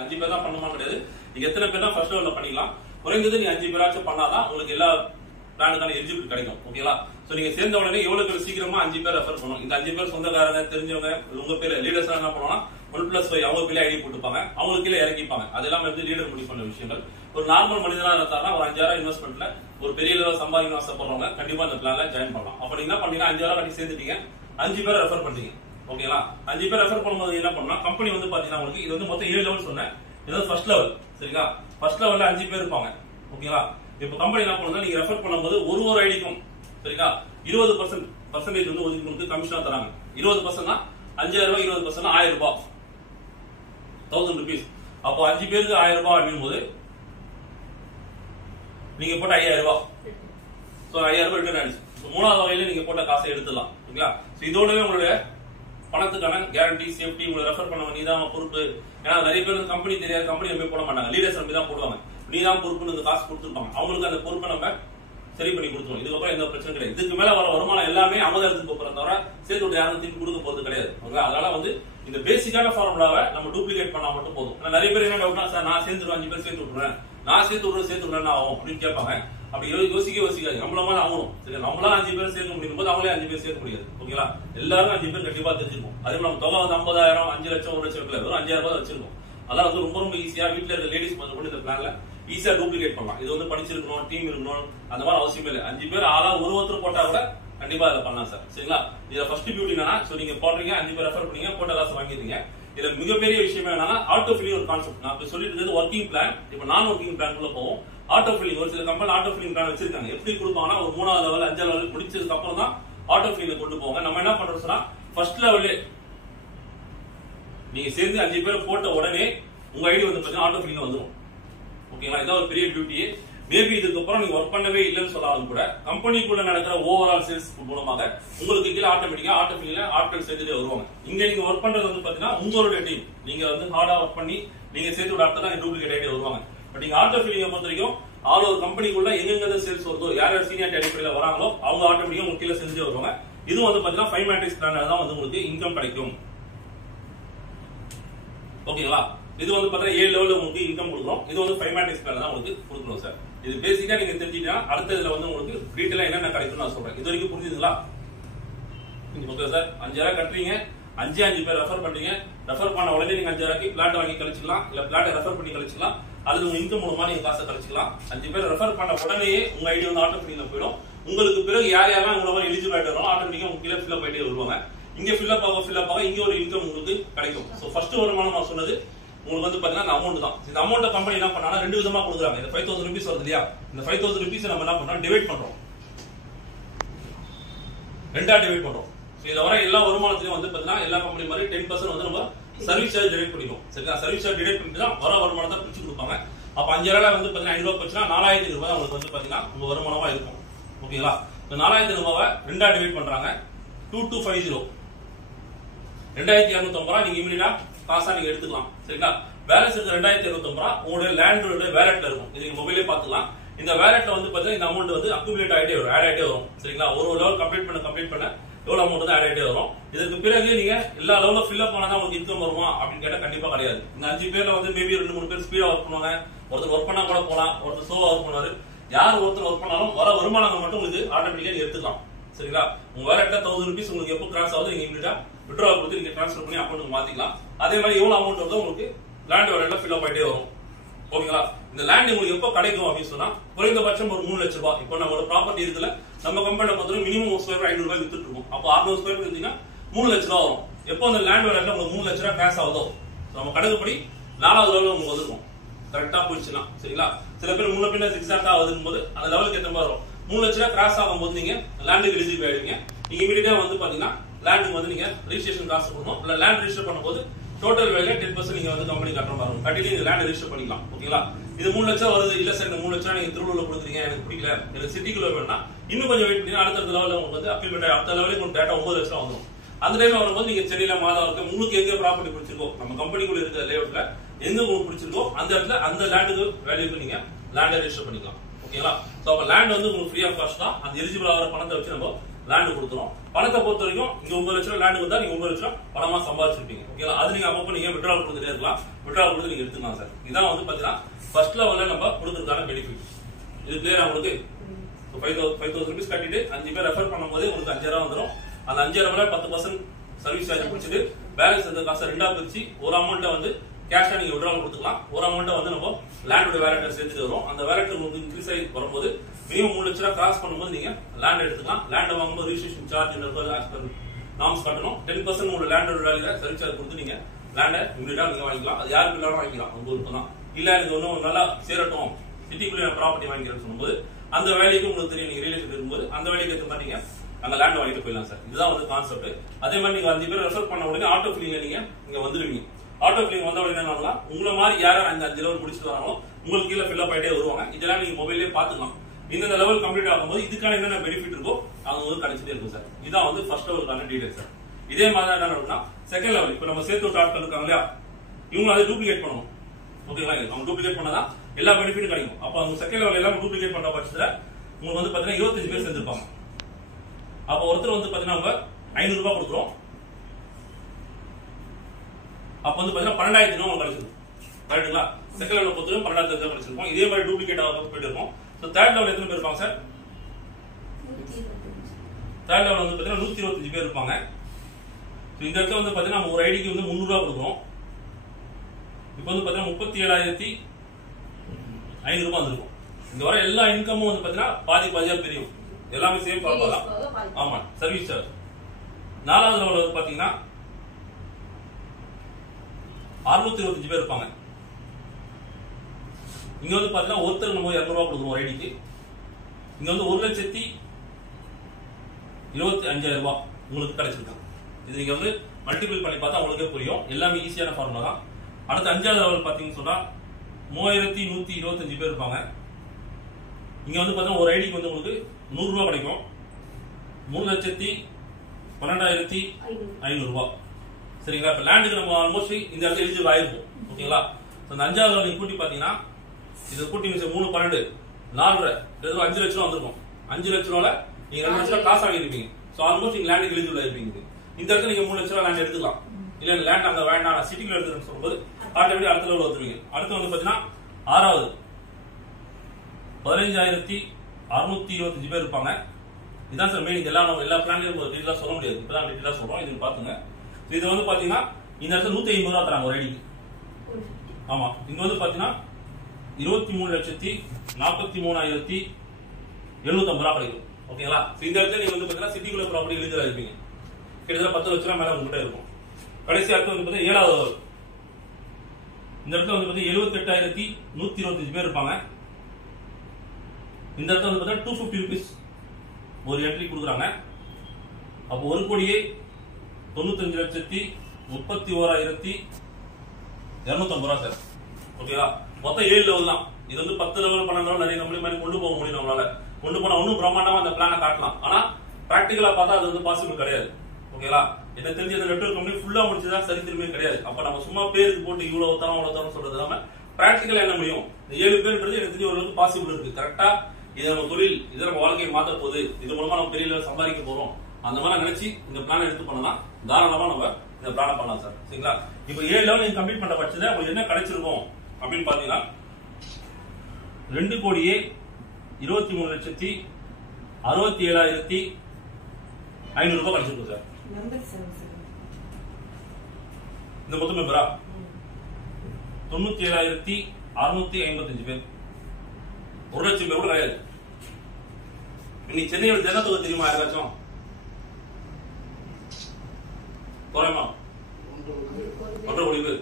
5 பேர் தான் பண்ணணுமா கிடையாது. நீங்க எத்தனை பேர் தான் ஃபர்ஸ்ட் லெவல்ல பண்ணிக்கலாம். குறைந்தது நீ 5 பேராச்சும் பண்ணாதான் உங்களுக்கு எல்லா பிளானுக்கான எலிஜிபிள் கிடைக்கும். ஓகேங்களா? சோ நீங்க சேர்ந்த உடனே எவ்வளவு பேர் சீக்கிரமா 5 பேர் ரெஃபர் பண்ணணும். இந்த 5 பேர் சொந்தக்காரங்க, தெரிஞ்சவங்க, உங்க பேர் லீடர்ஸ் என்ன பண்ணுவாங்கன்னா 1+5 அவங்க பேர்ல ஐடி போட்டுப்பாங்க, அவங்களுக்கு கீழே இறக்கிப்பாங்க. அதெல்லாம் வந்து லீடர் முடிவு பண்ண விஷயங்கள். ஒரு நார்மல் மனிதனா இருந்தாலும் ஒரு 5,000 இன்வெஸ்ட்மெண்ட்ல ஒரு பெரிய லெவல் சம்பாதிக்கணும் ஆசைப்படுறவங்க கண்டிப்பா இந்த பிளான்ல ஜாயின் பண்ணலாம். அப்ப நீங்க என்ன பண்ணீங்கன்னா 5,000 கட்டி சேர்ந்துட்டீங்க, 5 பேர் ரெஃபர் பண்ணீங்க. ஓகேங்களா? 5 பேர் ரெஃபர் பண்ணும்போது என்ன பண்ணா கம்பெனி வந்து பாத்தீங்கன்னா உங்களுக்கு இது வந்து மொத்தம் 7 லெவல் சொன்னேன். இது ஃபர்ஸ்ட் லெவல். சரிங்களா? ஃபர்ஸ்ட் லெவல்ல 5 பேர் இருப்பாங்க. ஓகேங்களா? இப்ப கம்பெனி என்ன பண்ணுதுன்னா நீங்க ரெஃபர் பண்ணும்போது ஒரு ஐடிக்கும் சரிங்களா 20% வந்து ஒதுக்கி உங்களுக்கு கமிஷனா தராங்க. 20% னா 5,000 ரூபாய், 20% னா 1,000 ரூபாய், 1000 rupees. அப்போ 5 பேருக்கு 1,000 ரூபாய் அப்படிங்கும் போது நீங்க போட்ட 5,000 ரூபாய். சோ 5,000 ரூபாய் ரிட்டர்ன் ஆயிடுச்சு. மூணாவது வகையில நீங்க போட்ட காசை எடுத்துடலாம். ஓகேங்களா? சோ இதோடவே உங்களுடைய பணத்துக்கான கேரண்டி, சேஃப்டி, உங்களை ரெஃபர் பண்ணவங்க நீதான் பொறுப்பு. ஏன்னா நிறைய பேர் கம்பெனி தெரியாது, கம்பெனி போய் போட மாட்டாங்க, லீடர்ஸ் நம்பி தான் போடுவாங்க. நீதான் பொறுப்புன்னு காசு கொடுத்துருப்பாங்க. அவங்களுக்கு அந்த பொறுப்பை நம்ம சரி பண்ணி கொடுத்துருவோம். இதுக்கப்புறம் எந்த பிரச்சனை கிடையாது. இதுக்கு மேல வர வருமானம் எல்லாமே அமதத்துக்கு போறத தவிர சேர்த்து விட்டு யாரும் திருப்பி கொடுக்க போறது கிடையாது. அதனால வந்து இந்த பேசிக்கான ஃபார்முலாவை நம்ம டூப்ளிகேட் பண்ணா மட்டும் போதும். நிறைய பேர் என்ன டவுட்னா, சார் நான் சேர்ந்து 5 பேர் சேர்த்து விட்டுறேன், நான் சேர்த்து விடுறேன் ஆகும் அப்படின்னு கேட்பாங்க. அப்படி யோசிக்காது. நம்மளமா ஆகணும். சரி, நம்மளால 5 பேர் சேர்க்க முடியும் போது அவங்களே 5 பேர் சேர்க்க முடியாது. ஓகேங்களா? எல்லாரும் 5 பேர் கண்டிப்பா தெரிஞ்சிருக்கும். அதே நம்ம தொகை வந்து 50,000, 5 லட்சம், 1 லட்சம் வெறும் 5,000 ரூபாய் வச்சிருக்கோம். அதான் வந்து ரொம்ப ஈஸியா வீட்டுல இருக்க லேடிஸ் வந்து இந்த பிளான்ல ஈஸியா டூப்ளிகேட் பண்ணலாம். இது வந்து படிச்சிருக்கணும், டீம் இருக்கணும், அந்த மாதிரி அவசியமே இல்லை. 5 பேர் ஆளா ஒருத்தர் போட்டா கூட கண்டிப்பா அதை பண்ணலாம் சார். சரிங்களா? இதுல ஃபர்ஸ்ட் பியூட்டி என்னன்னா, நீங்க போடுறீங்க, 5 பேர் ரெஃபர் பண்ணீங்க, போட்ட காசு வாங்கிடுறீங்க. இதுல மிகப்பெரிய விஷயம் என்னன்னா ஆட்டோ ஃபில்லிங் ஒரு கான்செப்ட். நான் சொல்லிட்டு இருக்கிறது ஒர்க்கிங் பிளான். இப்ப நான் ஒர்க்கிங் பிளான் குள்ள போவோம். ஆட்டோ ஃபில்லிங் ஒரு சில கம்பெனி ஆட்டோ ஃபில்லிங் பிளான் வச்சிருக்காங்க. எப்படி கொடுப்பாங்கன்னா ஒரு 3வது லெவல், 5வது லெவல் முடிச்சதுக்கு அப்புறம் தான் ஆட்டோ ஃபில்லிங் கொண்டு போவாங்க. நம்ம என்ன பண்றோம் சொன்னா ஃபர்ஸ்ட் லெவல்லே நீங்க சேர்ந்து 5 பேர் போட்ட உடனே உங்க ஐடி வந்து பாத்தீங்கன்னா ஆட்டோ ஃபில்லிங் வந்துடும். ஓகேங்களா? இதான் ஒரு பெரிய பியூட்டி. மேபி இதுக்கப்புறம் நீங்க ஒர்க் பண்ணவே இல்லைன்னு சொன்னாலும் கூட கம்பெனிக்குள்ள நடக்கிற ஓவரால் சேல்ஸ் மூலமாக உங்களுக்கு கீழே ஆட்டோமேட்டிக்கா ஆட்டோ ஃபில்லிங்ல ஆட்கள் சேர்த்துட்டே வருவாங்க. இங்க நீங்க ஒர்க் பண்றது வந்து பாத்தீங்கன்னா உங்களுடைய டீம், நீங்க வந்து ஹார்டா ஒர்க் பண்ணி நீங்க சேர்த்து விட ஆட்கள் தான் டூப்ளிகேட் ஆகிட்டே வருவாங்க. பட் நீங்க ஆட்டோ ஃபில்லிங்கை பொறுத்த வரைக்கும் ஆல் ஒரு கம்பெனிக்குள்ள எங்க சேல்ஸ் வருதோ, யார் சீனியர் அடிப்படையில் வராங்களோ அவங்க ஆட்டோமேட்டிக்கா உங்களுக்கு கீழே செஞ்சு வருவாங்க. இது வந்து பாத்தீங்கன்னா 5 மேட்ரிக்ஸ் பிளான் தான் வந்து உங்களுக்கு இன்கம் கிடைக்கும். ஓகேங்களா? இது வந்து பாத்தீங்கன்னா 7 லெவல்ல உங்களுக்கு இன்கம் கொடுக்குறோம். இது வந்து 5 மேட்ரிக்ஸ் பிளான் தான் உங்களுக்கு கொடுக்குறோம் சார். இது பேசிக்கா நீங்க தெரிஞ்சுட்டா அடுத்ததுல வந்து உங்களுக்கு டீடைலா என்னென்ன கிடைக்கும்னு நான் சொல்றேன். இது வரைக்கும் புரிஞ்சுதுங்களா? Okay sir. 5,000 கட்டுறீங்க, 5 பேர் ரெஃபர் பண்றீங்க. ரெஃபர் பண்ண உடனே நீங்க 5,000 பிளாட் வாங்கி கழிச்சுக்கலாம், இல்ல பிளாட் ரெஃபர் பண்ணி கழிச்சுக்கலாம், அல்லது உங்க இன்கம் மூலமா நீங்க காசை கழிச்சுக்கலாம். 5 பேர் ரெஃபர் பண்ண உடனே உங்க ஐடி வந்து ஆட்டோ ஃபில்லிங்ல போயிடும். உங்களுக்கு பிறகு யாரெல்லாம் உங்களை மாதிரி எலிஜிபிள் ஆயிட்டாலும் ஆட்டோமேட்டிக்கா உங்க கீழே ஃபில் அப் ஆயிட்டே வருவாங்க. இங்க ஃபில் அப் ஆக இங்க ஒரு இன்கம் உங்களுக்கு கிடைக்கும். சோ ஃபர்ஸ்ட் வருமானம் நான் சொன்னது உங்களுக்கு வந்து பாத்தீங்கன்னா அந்த அமௌண்ட் தான். இந்த அமௌண்ட் கம்பெனி என்ன பண்ணாங்கன்னா 2 விதமா கொடுக்குறாங்க. இந்த 5,000 rupees வருது இல்லையா, இந்த 5,000 rupees நம்ம என்ன பண்றோம், டிவைட் பண்றோம், 2ஆ டிவைட் பண்றோம். இதுல வர எல்லா வருமானத்திலும் வந்து பாத்தீங்கன்னா எல்லா கம்பெனி மாதிரி 10% வந்து நம்ம சர்வீஸ் சார்ஜ் டிவைட் பண்ணிடுவோம். சரிங்களா? சர்வீஸ் சார்ஜ் டிவைட் பண்ணிட்டு தான் வர வருமானத்தை பிரிச்சு கொடுப்பாங்க. அப்ப 5,000 வந்து பாத்தீங்கன்னா 5 ரூபாய் போச்சுன்னா 4,000 ரூபாய் உங்களுக்கு வந்து பாத்தீங்கன்னா உங்க வருமானமா இருக்கும். ஓகேங்களா? இந்த 4,000 ரூபாவை 2ஆ டிவைட் பண்றாங்க. 2250 2,250 ரூபாய் நீங்க இமிடியா காசா நீங்க எடுத்துக்கலாம். சரிங்களா? பேலன்ஸ் இருக்க 2,250 ரூபாய் உங்களுடைய லேண்டோட வேலட்ல இருக்கும். இது நீங்க மொபைலே பாத்துக்கலாம். இந்த வேலட்ல வந்து பாத்தீங்கன்னா இந்த அமௌண்ட் வந்து அக்குமுலேட் ஆயிட்டே வரும், ஆட் ஆயிட்டே வரும். சரிங்களா? ஒரு லெவல் கம்ப்ளீட் பண்ண எவ்வளவு அமௌண்ட் வந்து ஆட் ஆயிட்டே வரும். இதற்கு பிறகு நீங்க எல்லா லெவலும் ஃபில் அப் பண்ணா உங்களுக்கு இன்கம் வருமா அப்படின்னு கேட்டா கண்டிப்பா கிடையாது. இந்த 5 பேர்ல வந்து மேபி 2-3 பேர் ஸ்பீடா ஒர்க் பண்ணுவாங்க, ஒருத்தர் ஒர்க் பண்ணா கூட போலாம், ஒருத்தர் ஸ்லோவா ஒர்க் பண்ணுவாரு. யார் ஒருத்தர் ஒர்க் பண்ணாலும் வர வருமானங்கள் மட்டும் உங்களுக்கு ஆட்டோமேட்டிக்கா நீங்க எடுத்துக்கலாம். சரிங்களா? உங்க வேலட்ல 1,000 rupees உங்களுக்கு எப்போ கிராஸ் ஆகுது நீங்க இமிடியா வித்ட்ரா கொடுத்து நீங்க ட்ரான்ஸ்ஃபர் பண்ணி அக்கௌண்ட்டுக்கு மாத்திக்கலாம். அதே மாதிரி எவ்வளவு அமௌண்ட் வருதோ உங்களுக்கு லேண்ட் வேலட்ல ஃபில் அப் ஆயிட்டே வரும். ஓகேங்களா? இந்த லேண்ட் உங்களுக்கு எப்போ கிடைக்கும் அப்படின்னு சொன்னா குறைந்தபட்சம் ஒரு 3 லட்சம் ரூபாய். இப்போ நம்மளோட ப்ராப்பர்ட்டி இருக்குல்ல, நம்ம கம்பெனில பார்த்தோம்னா மினிமம் ஒரு ஸ்கொயர் 500 ரூபாய் வித்துட்டு இருக்கோம். அப்போ 600 ஸ்கொயர் இருந்தீங்கன்னா 3 லட்சம் ரூபாய் வரும். எப்போ அந்த லேண்ட் வேலட்ல உங்களுக்கு 3 லட்சம் ரூபாய் கேஷ் ஆகுதோ நம்ம கணக்குப்படி 4வது லெவலில் உங்களுக்கு வந்துருக்கும். கரெக்டா போயிடுச்சுன்னா. சரிங்களா? சில பேர் முன்ன பின்ன எக்ஸாக்டா ஆகுதுன்னு போது அந்த லெவலுக்கு ஏற்ற மாதிரி வரும். 3 லட்சம் ரூபாய் கிராஸ் ஆகும்போது நீங்க லேண்டுக்கு எலிஜிபிள் ஆயிடுவீங்க. நீங்க இமீடியட்டா வந்து பாத்தீங்கன்னா லேண்டுக்கு வந்து நீங்க ரெஜிஸ்ட்ரேஷன் காசு கொடுக்கணும். இல்ல லேண்ட் ரெஜிஸ்டர் பண்ணும்போது டோட்டல் வேலையில 10% நீங்க வந்து கம்பெனி கட்டுற மாதிரி இருக்கும். கட்டிட்டு நீங்க லேண்ட் ரெஜிஸ்டர் பண்ணிக்கலாம். ஓகேங்களா? இது 3 லட்சம் வருது, இல்ல சார் இந்த 3 லட்சம் நீங்க திருவள்ளூர்ல கொடுக்குறீங்க, எனக்கு பிடிக்கல, எனக்கு சிட்டிக்குள்ள வேணும்னா இன்னும் கொஞ்சம் வெயிட் பண்ணி அடுத்த லெவலில் உங்களுக்கு வந்து அப்பீல் பண்ண அடுத்த லெவலில் உங்களுக்கு டேட்டா 9 லட்சம் வந்துடும். அந்த டைம் வரும்போது நீங்க சென்னையில மாதம் இருக்கு, உங்களுக்கு எங்க ப்ராப்பர்ட்டி பிடிச்சிருக்கோ, நம்ம கம்பெனிக்குள்ள இருக்கிற லேஅவுட்ல எங்க உங்களுக்கு பிடிச்சிருக்கோ அந்த இடத்துல அந்த லேண்டுக்கு வேல்யூக்கு நீங்க லேண்டை ரெஜிஸ்டர் பண்ணிக்கலாம். ஓகேங்களா? சோ அப்ப லேண்ட் வந்து உங்களுக்கு ஃப்ரீ ஆஃப் காஸ்ட் தான். அந்த எலிஜிபிள் ஆகிற பணத்தை வச்சு நம்ம லேண்ட் கொடுத்துரும். பணத்தை பொறுத்த வரைக்கும் இங்க 9 லட்சம் லேண்ட் வந்தா நீங்க 9 லட்சம் பணமா சம்பாதிச்சிருப்பீங்க. ஓகேங்களா? அது நீங்க அப்பப்போ நீங்க விட்ரால் கொடுத்துட்டே இருக்கலாம். விட்ரால் கொடுத்து நீங்க எடுத்துக்கலாம் சார். இதான் வந்து பாத்தீங்கன்னா ஃபர்ஸ்ட் லெவல்ல நம்ம கொடுக்கறதுக்கான பெனிஃபிட். இது கிளியரா உங்களுக்கு? 5000 rupees கட்டிட்டு 5 பேர் ரெஃபர் பண்ணும்போது உங்களுக்கு 5000 வந்துரும். அந்த 5000ல 10% சர்வீஸ் சார்ஜ் பிடிச்சிட்டு பேலன்ஸ் இருந்த காசை ரெண்டா பிரிச்சு ஒரு அமௌண்ட்டை வந்து கேஷா நீங்க விட்ரால் கொடுத்துக்கலாம். ஒரு அமௌண்ட்டை வந்து நம்ம லேண்டோட வேலெட்டை சேர்த்துட்டு வரும். அந்த வேலெட் உங்களுக்கு இன்க்ரீஸ் ஆகி வரும்போது மினிமம் 3 லட்சம் கிராஸ் பண்ணும்போது நீங்க லேண்ட் எடுத்துக்கலாம். லேண்ட் வாங்கும்போது ரிஜிஸ்ட்ரேஷன் சார்ஜ் நாம்ஸ் கட்டணும். 10% உங்களோட லேண்டோட வேலையில சர்வீஸ் சார்ஜ் கொடுத்து நீங்க லேண்டை இமீடியட்டா நீங்க வாங்கிக்கலாம். அது யாருக்கு இல்லாம வாங்கிக்கலாம். உங்க விருப்பம் தான். இல்ல எனக்கு இன்னும் நல்லா சேரட்டும் சிட்டிக்குள்ள ப்ராப்பர்ட்டி வாங்கிக்கிறேன்னு சொல்லும்போது அந்த வேலைக்கு உங்களுக்கு தெரியும். நீங்க ரியல் எஸ்டேட் இருக்கும்போது அந்த வேலைக்கு ஏற்ற மாதிரி நீங்க அங்க லேண்ட் வாங்கிட்டு போயிடலாம் சார். இதுதான் வந்து கான்செப்ட். அதே மாதிரி நீங்க 5 பேர் ரெஃபர் பண்ண உடனே ஆட்டோ ஃபில்லிங்ல நீங்க இங்க வந்துருவீங்க. ஆட்டோ ஃபில்லிங் வந்த உடனே என்ன ஆகலாம், உங்களை மாதிரி யாரும் 5 லெவல் முடிச்சுட்டு வராங்களோ உங்களுக்கு கீழே ஃபில் அப் ஆயிட்டே வருவாங்க. இதெல்லாம் நீங்க மொபைல்லே பாத்துக்கலாம். இந்த லெவல் கம்ப்ளீட் ஆகும்போது இதுக்கான என்னென்ன பெனிஃபிட் இருக்கோ அது வந்து கிடைச்சிட்டே இருக்கும் சார். இதான் வந்து ஃபர்ஸ்ட் லெவலுக்கான டீடைல் சார். இதே மாதிரி என்ன நடக்கும்னா செகண்ட் லெவல் இப்ப நம்ம சேர்த்து விட்ட ஆட்கள் இருக்காங்க இல்லையா, இவங்க அதை டூப்ளிகேட் பண்ணணும். ஓகேங்களா? அவங்க டூப்ளிகேட் பண்ணாதான் எல்லா பெனிஃபிட்டும் கிடைக்கும். அப்ப அவங்க செகண்ட் லெவல் எல்லாம் டூப்ளிகேட் பண்ண பட்சத்துல உங்களுக்கு வந்து பாத்தீங்கன்னா 25 பேர் சேர்ந்திருப்பாங்க. அப்ப ஒருத்தர் வந்து பாத்தீங்கன்னா அவங்க 500 ரூபாய் கொடுக்குறோம். அப்ப வந்து பாத்தீங்கன்னா 12,000 ரூபாய் கிடைச்சிருக்கும். கரெக்டுங்களா? செகண்ட் லெவல் பொறுத்தவரை 12,000 ரூபாய் கிடைச்சிருக்கும். இதே மாதிரி டூப்ளிகேட் ஆக போயிட்டு இருக்கும். தேர்ட் லெவல் எத்தனை பேர் இருப்பாங்க சார்? தேர்ட் லெவல் வந்து பாத்தீங்கன்னா 125 பேர் இருப்பாங்க. இந்த இடத்துல வந்து பாத்தீங்கன்னா நம்ம ஒரு ஐடிக்கு வந்து 300 ரூபாய் கொடுக்குறோம். இப்ப வந்து பாத்தீங்கன்னா 37,500 ரூபாய் வந்திருக்கும். இந்த வர எல்லா இன்கமும் வந்து பாத்தீங்கன்னா பாதியா பிரியும். எல்லாமே சேம் ஃபார்முலா தான். ஆமா, சர்வீஸ் சார்ஜ். நாலாவது லெவல் வந்து பாத்தீங்கன்னா 625 பேர் இருப்பாங்க. இங்க வந்து பாத்தீங்கன்னா ஒருத்தர் நம்ம 200 ரூபாய் கொடுக்குறோம் ஒரு ஐடிக்கு. இங்க வந்து 1,25,000 ரூபாய் உங்களுக்கு கிடைச்சிருக்கும். இது நீங்க வந்து மல்டிபிள் பண்ணி பார்த்தா உங்களுக்கே புரியும். எல்லாமே ஈஸியான ஃபார்முலா தான். அடுத்து 5வது லெவல் பாத்தீங்கன்னு சொன்னா 3125 பேர் இருப்பாங்க. இங்க வந்து பாத்தீங்கன்னா ஒரு ஐடிக்கு வந்து உங்களுக்கு 100 ரூபாய் கிடைக்கும். 3,12,500 ரூபாய். சரிங்களா? இப்ப லேண்டுக்கு நம்ம ஆல்மோஸ்ட் இந்த இடத்துல எலிஜிபிள் ஆயிருக்கும். ஓகேங்களா? அந்த 5வது லெவல் கூட்டி பாத்தீங்கன்னா இது கூட்டி 3 12 4 5 லட்சம் ரூபாய் வந்திருக்கும். 5 லட்சம் ரூபாய் நீங்க 2 லட்சம் ரூபாய் காசு வாங்கிருப்பீங்க. சோ ஆல்மோஸ்ட் நீங்க லேண்டுக்கு எலிஜிபிள் ஆயிருப்பீங்க. இந்த இடத்துல நீங்க 3 லட்சம் ரூபாய் லேண்ட் எடுத்துக்கலாம். இல்ல லேண்ட் அங்க வேண்டாம் நான் சிட்டிக்குள்ள எடுத்துக்கிறேன்னு சொல்லும்போது ஆட்டோமேட்டிக் அடுத்த லெவல் வந்துருவீங்க. அடுத்து வந்து பாத்தீங்கன்னா 6வது 15,625 பேர் இருப்பாங்க. இதான் சார் மெயின். எல்லா பிளான்லயும் டீட்டெயிலா சொல்ல முடியாது. இப்பதான் டீட்டெயிலா சொல்றோம். இது பாத்துங்க. இது வந்து பாத்தீங்கன்னா இந்த இடத்துல 150 ரூபாய் தராங்க ஒரு ஐடிக்கு. ஆமா, இங்க வந்து பாத்தீங்கன்னா 23,43,750 ரூபாய் கிடைக்கும். ஓகேங்களா? இந்த இடத்துல நீங்க வந்து பாத்தீங்கன்னா சிட்டிக்குள்ள ப்ராப்பர்ட்டி எலிஜிபிள் இருப்பீங்க. கிட்டத்தட்ட 10 லட்சம் ரூபாய் மேல உங்ககிட்ட இருக்கும். கடைசி அடுத்து வந்து பாத்தீங்கன்னா 7வது லெவல். இந்த இடத்துல வந்து பாத்தீங்கன்னா 78,125 பேர் இருப்பாங்க. இந்த இடத்துல வந்து பாத்தீங்கன்னா 250 rupees ஒரு என்ட்ரி கொடுக்குறாங்க. அப்போ 1,35,31,250 ரூபாய் சார். ஓகேவா? மொத்தம் 7 லெவல் தான். இது வந்து 10 லெவல் 12 லெவல் நிறைய நம்மளே மாதிரி கொண்டு போக முடியும். நம்மளால கொண்டு போனா இன்னும் பிரம்மாண்டமா அந்த பிளானை காட்டலாம். ஆனா பிராக்டிகலா பார்த்தா அது வந்து பாசிபிள் கிடையாது. ஓகேங்களா? எனக்கு தெரிஞ்ச அந்த நெட்வொர்க் கம்பெனி ஃபுல்லா முடிச்சதா சரித்திரமே கிடையாது. அப்ப நம்ம சும்மா பேருக்கு போட்டு இவ்வளவு தரம் அவ்வளவு தரம் சொல்றது இல்லாம பிராக்டிகலா என்ன முடியும்? 7 பேர்ன்றது எனக்கு தெரிஞ்ச ஓரளவுக்கு பாசிபிள் இருக்கு. கரெக்டா இது நம்ம தொழில், இது நம்ம வாழ்க்கையை மாத்த போகுது, இது மூலமா நம்ம பெரிய லெவல் சம்பாதிக்க போறோம், அந்த மாதிரி நினைச்சு இந்த பிளான் எடுத்து பண்ணலாம். தாராளமா நம்ம இந்த பிளான் பண்ணலாம் சார். சரிங்களா? இப்போ 7 லெவல் நீங்க கம்ப்ளீட் பண்ண பட்சத்துல உங்களுக்கு என்ன கிடைச்சிருக்கும் அப்படின்னு பாத்தீங்கன்னா 2,23,67,500 ரூபாய் கிடைச்சிருக்கும் சார். இந்த மொத்த மெம்பரா 97,655 பேர். 1 லட்சம் பேர் கூட கிடையாது. இன்னைக்கு சென்னையோட ஜனத்தொகை தெரியுமா யாராச்சும்? தோராயமா 1.5 கோடி பேர்.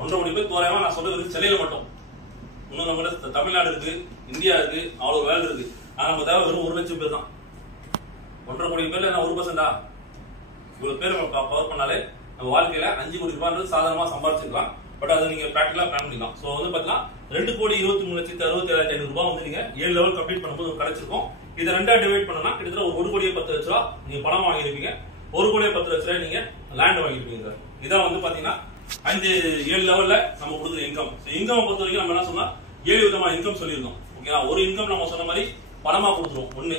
1.5 கோடி பேர் தோராயமா. நான் சொல்றது சென்னையில மட்டும். இன்னும் நம்ம தமிழ்நாடு இருக்கு, இந்தியா இருக்கு, அவ்வளவு வேலை இருக்கு. ஆனா நம்ம தேவை வெறும் 1 லட்சம் பேர் தான். 1.5 கோடி பேர்ல 1%. இவ்வளவு பேர் நம்ம கவர் பண்ணாலே நம்ம வாழ்க்கையில 5 கோடி ரூபாய் சாதாரணமா சம்பாதிச்சிருக்கலாம். பட் அதை நீங்க பிராக்டிகலா பிளான் பண்ணிக்கலாம். சோ வந்து பாத்தீங்கன்னா 2,23,67,500 ரூபாய் வந்து நீங்க 7 லெவல் கம்ப்ளீட் பண்ணும்போது கிடைச்சிருக்கும். இதை 2ஆ டிவைட் பண்ணா கிட்டத்தட்ட 1,10,00,000 ரூபாய் நீங்க பணம் வாங்கிருப்பீங்க. 1,10,00,000 ரூபாய் நீங்க லேண்ட் வாங்கிருப்பீங்க. இதான் வந்து பாத்தீங்கன்னா 7 லெவல்ல நம்ம கொடுக்குற இன்கம். இன்கம் பொறுத்த வரைக்கும் நம்ம என்ன சொன்னா 7 விதமான இன்கம் சொல்லியிருக்கோம். ஓகேங்களா? ஒரு இன்கம் நம்ம சொன்ன மாதிரி பணமா கொடுத்துருவோம். 1.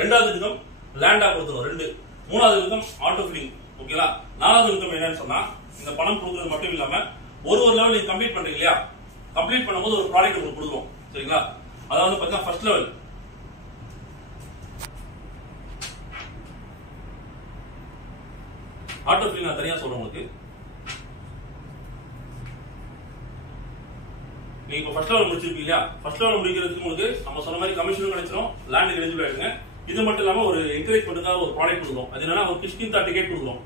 2வது இன்கம் லேண்டா கொடுத்துரும் ரெண்டு. மூணாவது இன்கம் ஆட்டோ ஃபில்லிங். ஓகேங்களா? நாலாவது இன்கம் என்னன்னு சொன்னா இந்த பணம் கொடுக்கறது மட்டும் இல்லாம ஒரு லெவல் நீங்க கம்ப்ளீட் பண்றீங்க இல்லையா, கம்ப்ளீட் பண்ணும்போது ஒரு ப்ராடக்ட் உங்களுக்கு கொடுக்குறோம். சரிங்களா? அதாவது பாத்தீங்கன்னா ஃபர்ஸ்ட் லெவல் ஆட்டோ ஃபில்லிங் நான் தனியா சொல்றேன் உங்களுக்கு. நீங்க இப்ப ஃபர்ஸ்ட் லெவல் முடிச்சிருக்கீங்க இல்லையா, ஃபர்ஸ்ட் லெவல் முடிக்கிறதுக்கு உங்களுக்கு நம்ம சொன்ன மாதிரி கமிஷனும் கிடைச்சிரும், லேண்டுக்கு எலிஜிபிள் ஆயிடுங்க. இது மட்டும் இல்லாம ஒரு என்கரேஜ் பண்ணுறதுக்காக ஒரு ப்ராடக்ட் கொடுக்குறோம். அது என்னன்னா ஒரு கிஷ்கிந்தா டிக்கெட் கொடுக்குறோம்.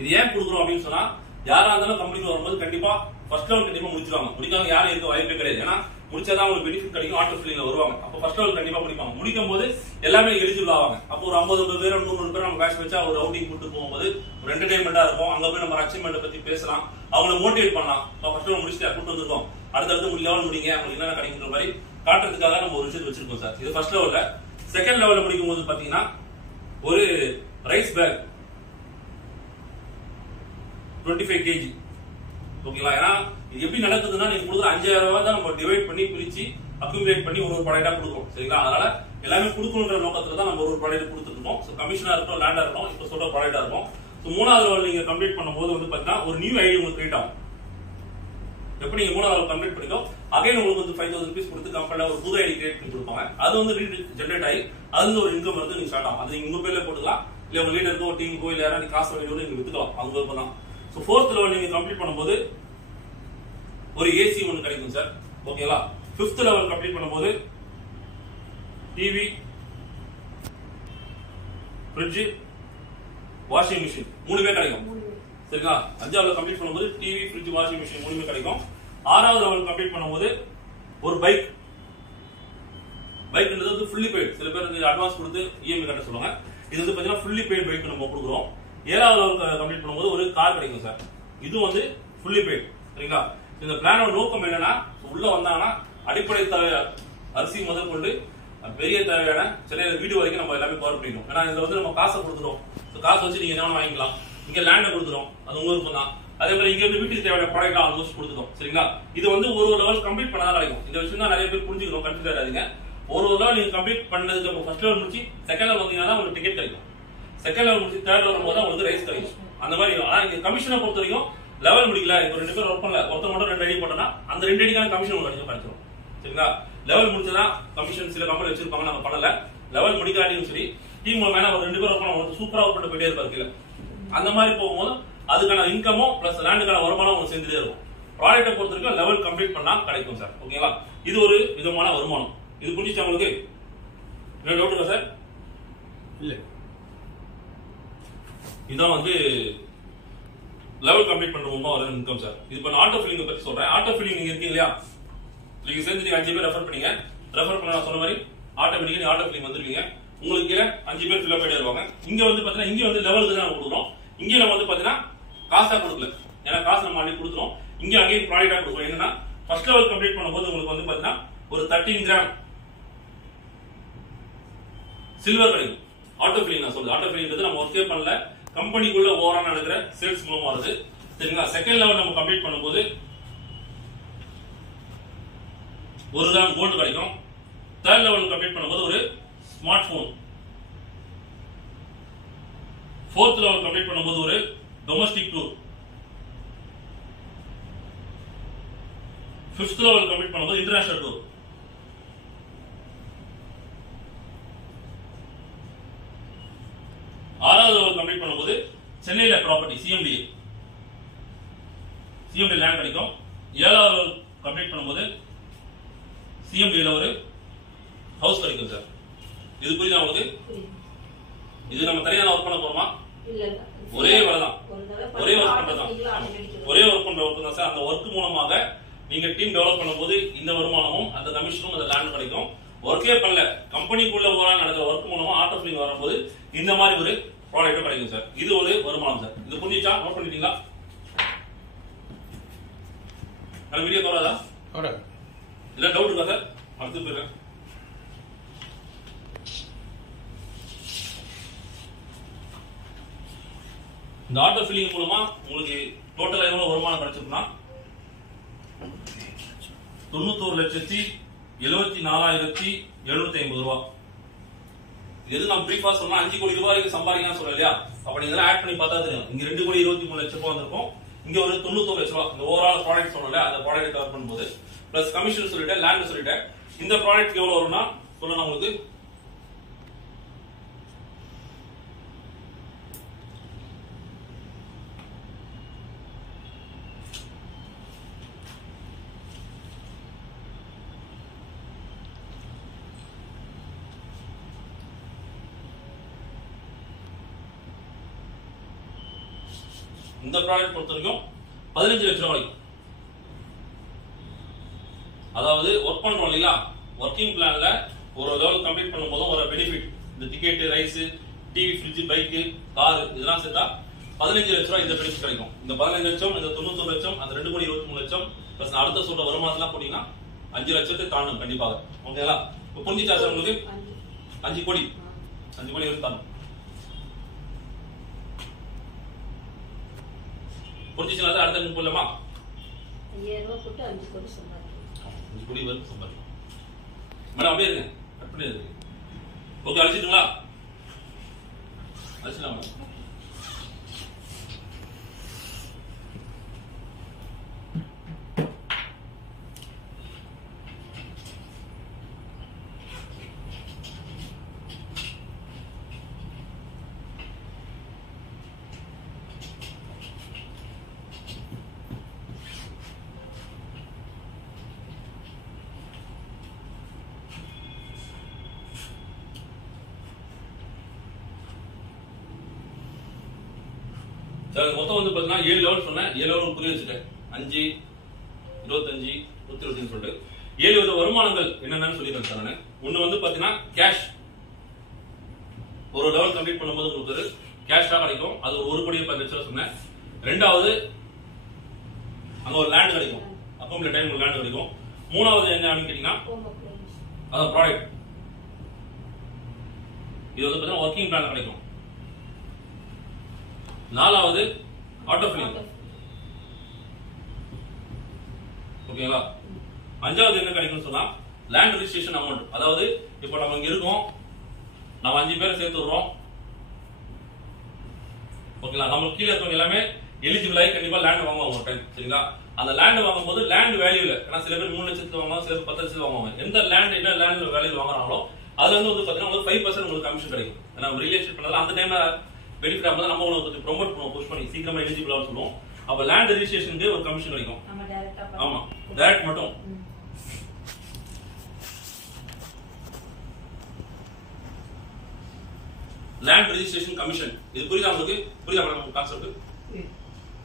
இது ஏன் கொடுக்குறோம் அப்படின்னு சொன்னா யாரா இருந்தாலும் கம்பெனிக்கு வரும்போது கண்டிப்பா ஃபர்ஸ்ட் லெவல் கண்டிப்பா முடிச்சிருவாங்க. முடிக்காம யாரும் இருக்க வாய்ப்பே கிடையாது. ஏன்னா முடிச்சாதான் உங்களுக்கு பெனிஃபிட் கிடைக்கும். ஆட்டோ ஃபில்லிங்ல வருவாங்க. அப்போ ஃபர்ஸ்ட் லெவல் கண்டிப்பா முடிப்பாங்க. முடிக்கும் போது எல்லாமே எலிஜிபிள் ஆவாங்க. அப்போ ஒரு 50 பேர் 100 பேர் நம்ம பேட்ச் வச்சா ஒரு அவுட்டிங் கூட்டு போகும்போது ஒரு என்டர்டைன்மெண்டா இருக்கும். அங்க போய் நம்ம அச்சீவ்மெண்ட் பத்தி பேசலாம், அவங்கள மோட்டிவேட் பண்ணலாம். ஃபர்ஸ்ட் லெவல் முடிச்சுட்டு கூட்டு வந்துருக்கோம், அடுத்தடுத்து லெவல் முடிங்க, அவங்களுக்கு என்னென்ன கிடைக்குன்ற மாதிரி காட்டுறதுக்காக நம்ம ஒரு விஷயத்தை வச்சிருக்கோம் சார். இது ஃபர்ஸ்ட் லெவல்ல. செகண்ட் லெவல்ல முடிக்கும் போது பாத்தீங்கன்னா ஒரு ரைஸ் பேக் 25 kg. ஓகேங்களா? ஏன்னா இது எப்படி நடக்குதுன்னா நீங்க கொடுக்குற 5000 ரூபாய் தான் நம்ம டிவைட் பண்ணி பிரிச்சு அக்யூமுலேட் பண்ணி ஒரு ப்ராடக்டா கொடுக்குறோம். சரிங்களா? அதனால எல்லாமே கொடுக்கணுன்ற நோக்கத்துல தான் நம்ம ஒரு ப்ராடக்ட் கொடுத்துருக்கோம். கமிஷனா இருக்கட்டும், லேண்டா இருக்கட்டும், இப்ப சொல்ற ப்ராடக்டா இருக்கும். மூணாவது லெவல் நீங்க கம்ப்ளீட் பண்ணும்போது வந்து பாத்தீங்கன்னா ஒரு நியூ ஐடி உங்களுக்கு கிரியேட் ஆகும். எப்படி நீங்க மூணாவது லெவல் கம்ப்ளீட் பண்ணிட்டோம் அகைன் உங்களுக்கு வந்து 5000 rupees கொடுத்து கம்பெனில ஒரு புது ஐடி கிரியேட் பண்ணி கொடுப்பாங்க. அது வந்து ஜெனரேட் ஆகி அது ஒரு இன்கம் வந்து நீங்க ஸ்டார்ட் ஆகும். அது நீங்க உங்க பேர்ல போட்டுக்கலாம், இல்ல உங்க லீடருக்கோ டீமுக்கோ இல்ல யாராவது காசு வேண்டியவங்க நீங்க வித்துக்கலாம். அவங்க விருப்பம் தான். ஃபோர்த் லெவல் நீங்க கம்ப்ளீட் பண்ணும்போது ஒரு ஏசி ஒன்று கிடைக்கும் சார். ஓகேங்களா? ஃபிஃப்த் லெவல் கம்ப்ளீட் பண்ணும்போது டிவி, ஃப்ரிட்ஜ், வாஷிங் மிஷின் மூணுமே கிடைக்கும். சரிங்களா? அஞ்சாவது கம்ப்ளீட் பண்ணும்போது டிவி, ஃப்ரிட்ஜ், வாஷிங் மிஷின் மூணுமே கிடைக்கும். ஆறாவது லெவல் கம்ப்ளீட் பண்ணும்போது ஒரு பைக். பைக்ன்றது வந்து ஃபுல்லி பெய்ட். சில பேர் வந்து அட்வான்ஸ் கொடுத்து இஎம்ஐ கட்ட சொல்லுவாங்க. இது வந்து பாத்தீங்கன்னா ஃபுல்லி பெய்ட் பைக் நம்ம கொடுக்குறோம். ஏழாவது லெவல் கம்ப்ளீட் பண்ணும்போது ஒரு கார் கிடைக்கும் சார். இது வந்து ஃபுல்லி பெய்ட். சரிங்களா? இந்த பிளானோட நோக்கம் என்னன்னா உள்ள வந்தாங்கன்னா அடிப்படை தேவை அரிசி முதல் கொண்டு பெரிய தேவையான சென்னையில வீடு வரைக்கும் நம்ம எல்லாமே கவர் பண்ணிக்கணும். ஏன்னா இதுல வந்து நம்ம காசை கொடுத்துரும். காசை வச்சு நீங்க என்ன வாங்கிக்கலாம். இங்க லேண்ட கொடுத்துரும், அது உங்களுக்கு தான். அதே மாதிரி இங்க இருந்து வீட்டுக்கு தேவையான ப்ராடக்ட் ஆல்மோஸ்ட் கொடுத்துரும். சரிங்களா? இது வந்து ஒரு லெவல் கம்ப்ளீட் பண்ணாதான் கிடைக்கும். இந்த விஷயம் தான் நிறைய பேர் புரிஞ்சுக்கணும், கன்ஃபியூஸ் ஆகாதீங்க. ஒரு லெவல் நீங்க கம்ப்ளீட் பண்ணதுக்கு அப்புறம் ஃபர்ஸ்ட் லெவல் முடிச்சு செகண்ட் லெவல் வந்தீங்கன்னா உங்களுக்கு டிக்கெட் கிடைக்கும். செகண்ட் லெவல் முடிச்சு தேர்ட் லெவல் வரும்போது உங்களுக்கு ரைஸ் கிடைக்கும். அந்த மாதிரி. ஆனா இங்க கமிஷனை பொறுத்த வரைக்கும் லெவல் முடிக்கல, இப்போ 2 பேர் ஒர்க் பண்ணல, ஒருத்தர் மட்டும் 2 ஐடி போட்டோம்னா அந்த 2 ஐடிக்கான கமிஷன் உங்களுக்கு கிடைச்சிடும். சரிங்களா? லெவல் முடிச்சதான் கமிஷன் சில கம்பெனி வச்சிருப்பாங்க, நம்ம பண்ணல. லெவல் முடிக்காட்டியும் சரி டீம் மேல ஒரு 2 பேர் ஒர்க் பண்ண சூப்பரா ஒர்க் பண்ணிட்டு போயிட்டே இருப்பாரு கீழே. அந்த மாதிரி போகும்போது அதுக்கான இன்கமும் பிளஸ் லேண்டுக்கான வருமானம் உங்களுக்கு சேர்ந்துட்டே இருக்கும். ப்ராடக்ட்டை பொறுத்த வரைக்கும் லெவல் கம்ப்ளீட் பண்ணா கிடைக்கும் சார். ஓகேங்களா? இது ஒரு விதமான வருமானம். இது புரிஞ்சுச்சா உங்களுக்கு? என்ன டவுட் இருக்கா சார்? இல்ல. இதான் வந்து லெவல் கம்ப்ளீட் பண்ற மூலமா வர இன்கம் சார். இது இப்ப ஆட்டோ ஃபில்லிங் பத்தி சொல்றேன். ஆட்டோ ஃபில்லிங் நீங்க இருக்கீங்க இல்லையா, நீங்க சேர்ந்து நீங்க 5 பேர் ரெஃபர் பண்ணீங்க. ரெஃபர் பண்ண நான் சொன்ன மாதிரி ஆட்டோமேட்டிக்கா நீங்க ஆட்டோ ஃபில்லிங் வந்துருவீங்க. உங்களுக்கு 5 பேர் ஃபில் அப் ஆயிட்டே வருவாங்க. இங்க வந்து பாத்தீங்கன்னா இங்க வந்து லெவலுக்கு தான் கொடுக்குறோம். இங்க நம்ம வந்து பாத்தீங்கன்னா காசா கொடுக்கல, ஏன்னா காசு நம்ம அள்ளி கொடுத்துறோம். இங்க அகைன் ப்ராடக்டா கொடுக்குறோம். என்னன்னா ஃபர்ஸ்ட் லெவல் கம்ப்ளீட் பண்ணும்போது உங்களுக்கு வந்து பாத்தீங்கன்னா ஒரு 13 கிராம் சில்வர் கிடைக்கும். ஆட்டோ ஃபில்லிங் நான் சொல்றது. ஆட்டோ ஃபில்லிங்ன்றது நம்ம ஒர்க்கே பண்ணல, கம்பெனிக்குள்ள ஓவரா நடக்கிற சேல்ஸ் மூலமா வருது. சரிங்களா? செகண்ட் லெவல் நம்ம கம்ப்ளீட் பண்ணும்போது 1 கிராம் கோல்டு கிடைக்கும். தேர்ட் லெவல் கம்ப்ளீட் பண்ணும்போது ஒரு smart phone. Fourth level complete பண்ணும்போது ஒரு domestic tour. Fifth level complete பண்ணும்போது இன்டர்நேஷனல் டூர். ஆறாவது லெவல் கம்ப்ளீட் பண்ணும்போது சென்னையில ப்ராப்பர்ட்டி சிஎம்டி லேண்ட் கிடைக்கும். ஏழாவது லெவல் கம்ப்ளீட் பண்ணும்போது சிஎம்டில ஒரு ஹவுஸ் கிடைக்கும் சார். இது புரியுதா உங்களுக்கு? இது நம்ம தனியாக ஒர்க் பண்ண போறோமா? ஒரே வேலை தான், ஒரே ஒர்க் பண்றதுதான், ஒரே ஒர்க் பண்ற ஒர்க் தான் சார். அந்த ஒர்க் மூலமாக நீங்க டீம் டெவலப் பண்ணும்போது இந்த வருமானமும் அந்த கமிஷனும் அந்த லேண்ட் கிடைக்கும். ஒர்க்கே பண்ணல, கம்பெனிக்குள்ள நடக்கிற ஒர்க் மூலமா ஆட்டோ ஃபில்லிங் வரும்போது இந்த மாதிரி ஒரு ப்ராடக்ட் கிடைக்கும் சார். இது ஒரு வருமானம் சார். இது புரிஞ்சுச்சா? நோட் பண்ணிட்டீங்களா? வீடியோ தோறாதா? இல்ல டவுட் இருக்கா சார்? அடுத்து போயிருக்கேன். இந்த ஆட்டோ ஃபில்லிங் மூலமா உங்களுக்கு டோட்டலா எவ்வளவு வருமானம் கிடைச்சிருக்குன்னா 91,60,000 74,750 ரூபாய். எது நம்ம பிரீஃபா சொன்னா 5 கோடி ரூபாய் வரைக்கும் சம்பாதிக்கலாம் சொல்ல இல்லையா? அப்ப நீங்க எல்லாம் ஆட் பண்ணி பார்த்தா தெரியும். இங்க 2,23,00,000 ரூபாய் வந்திருக்கும். இங்க ஒரு 91 லட்சம் ரூபாய். இந்த ஓவரால் ப்ராடக்ட் சொன்னல அந்த ப்ராடக்ட் கவர் பண்ணும்போது பிளஸ் கமிஷன் சொல்லிட்டேன், லேண்ட் சொல்லிட்டேன். இந்த ப்ராடக்ட் எவ்வளவு வரும்னா சொல்லணும் உங்களுக்கு இந்த ப்ராடக்ட் பொறுத்த வரைக்கும் 15 லட்சம் ரூபாய். அதாவது ஒர்க் பண்றோம் இல்லையா, ஒர்க்கிங் பிளான்ல ஒரு லெவல் கம்ப்ளீட் பண்ணும்போது ஒரு பெனிஃபிட், இந்த ticket, rice, TV, fridge, bike, car இதெல்லாம் சேர்த்தா 15 லட்சம் ரூபாய் இந்த பெனிஃபிட் கிடைக்கும். இந்த 15 லட்சம், இந்த 91 லட்சம், அந்த 2,23,00,000 பிளஸ் அடுத்த சொல்ற வருமானம்லாம் போட்டீங்கன்னா 5 லட்சத்தை தாண்டும் கண்டிப்பாக. ஓகேங்களா? இப்போ புரிஞ்சுச்சா சார் உங்களுக்கு? 5 கோடி வரைக்கும் தாண்டும். புரிஞ்சுச்சுங்களா சார்? அடுத்த போடலாமா? 5000 ரூபாய் போட்டு 5 கோடி சம்பாதிக்கலாம். 5 கோடி வரைக்கும் சம்பாதிக்கலாம். மேடம் அப்படியே இருங்க, கட் பண்ணி இருக்கு. ஓகே, அழிச்சிட்டுங்களா? அழிச்சிடலாம் மேடம். மொத்தம் வந்து பாத்தீங்கன்னா 7 லெவல் சொன்னேன். 7 லெவல் புரிய வச்சுட்டேன். 5, 25, 120 சொல்லிட்டு 7 வித வருமானங்கள் என்னென்னு சொல்லிடுறேன் சார் நான். ஒண்ணு வந்து பாத்தீங்கன்னா கேஷ், ஒரு லெவல் கம்ப்ளீட் பண்ணும்போது உங்களுக்கு கேஷா கிடைக்கும். அது ஒரு 1 கோடி 10 லட்சம் சொன்னேன். ரெண்டாவது அங்க ஒரு லேண்ட் கிடைக்கும், அக்கௌண்ட்ல டைம் ஒரு லேண்ட் கிடைக்கும். மூணாவது என்ன கேட்டீங்கன்னா அதான் ப்ராடக்ட், இது வந்து பாத்தீங்கன்னா ஒர்க்கிங் பிளான் கிடைக்கும். நாலாவது ஆட்டோ ஃபில்லிங். ஓகேங்களா? அஞ்சாவது என்ன கிடைக்கும்னு சொன்னா லேண்ட் ரெஜிஸ்ட்ரேஷன் அமௌண்ட். அதாவது இப்போ நம்ம இங்க இருக்கோம், நம்ம 5 பேரை சேர்த்து விடுறோம். ஓகேங்களா? நம்ம கீழே இருக்கவங்க எல்லாமே எலிஜிபிள் ஆகி கண்டிப்பா லேண்ட் வாங்குவாங்க ஒரு டைம். சரிங்களா? அந்த லேண்ட் வாங்கும்போது லேண்ட் வேல்யூல, ஏன்னா சில பேர் 3 லட்சத்துக்கு வாங்குவாங்க, சில பேர் 10 லட்சத்துக்கு வாங்குவாங்க. எந்த லேண்ட் என்ன லேண்ட் வேல்யூ வாங்குறாங்களோ அதுல இருந்து வந்து பாத்தீங்கன்னா உங்களுக்கு 5% உங்களுக்கு கமிஷன் கிடைக்கும். ஏன்னா ரியல் எஸ்டேட் பண்ணதால அந்த டைம்ல பெனிஃபிட் ஆகும்போது நம்ம உங்களுக்கு கொஞ்சம் ப்ரோமோட் பண்ணுவோம், புஷ் பண்ணி சீக்கிரமா எலிஜிபிள் ஆகும் சொல்லுவோம். அப்ப லேண்ட் ரெஜிஸ்ட்ரேஷனுக்கு ஒரு கமிஷன் கிடைக்கும். ஆமா, டைரக்ட் மட்டும். லேண்ட் ரெஜிஸ்ட்ரேஷன் கமிஷன், இது புரியுதா உங்களுக்கு? புரியுதா மேடம் கான்செப்ட்?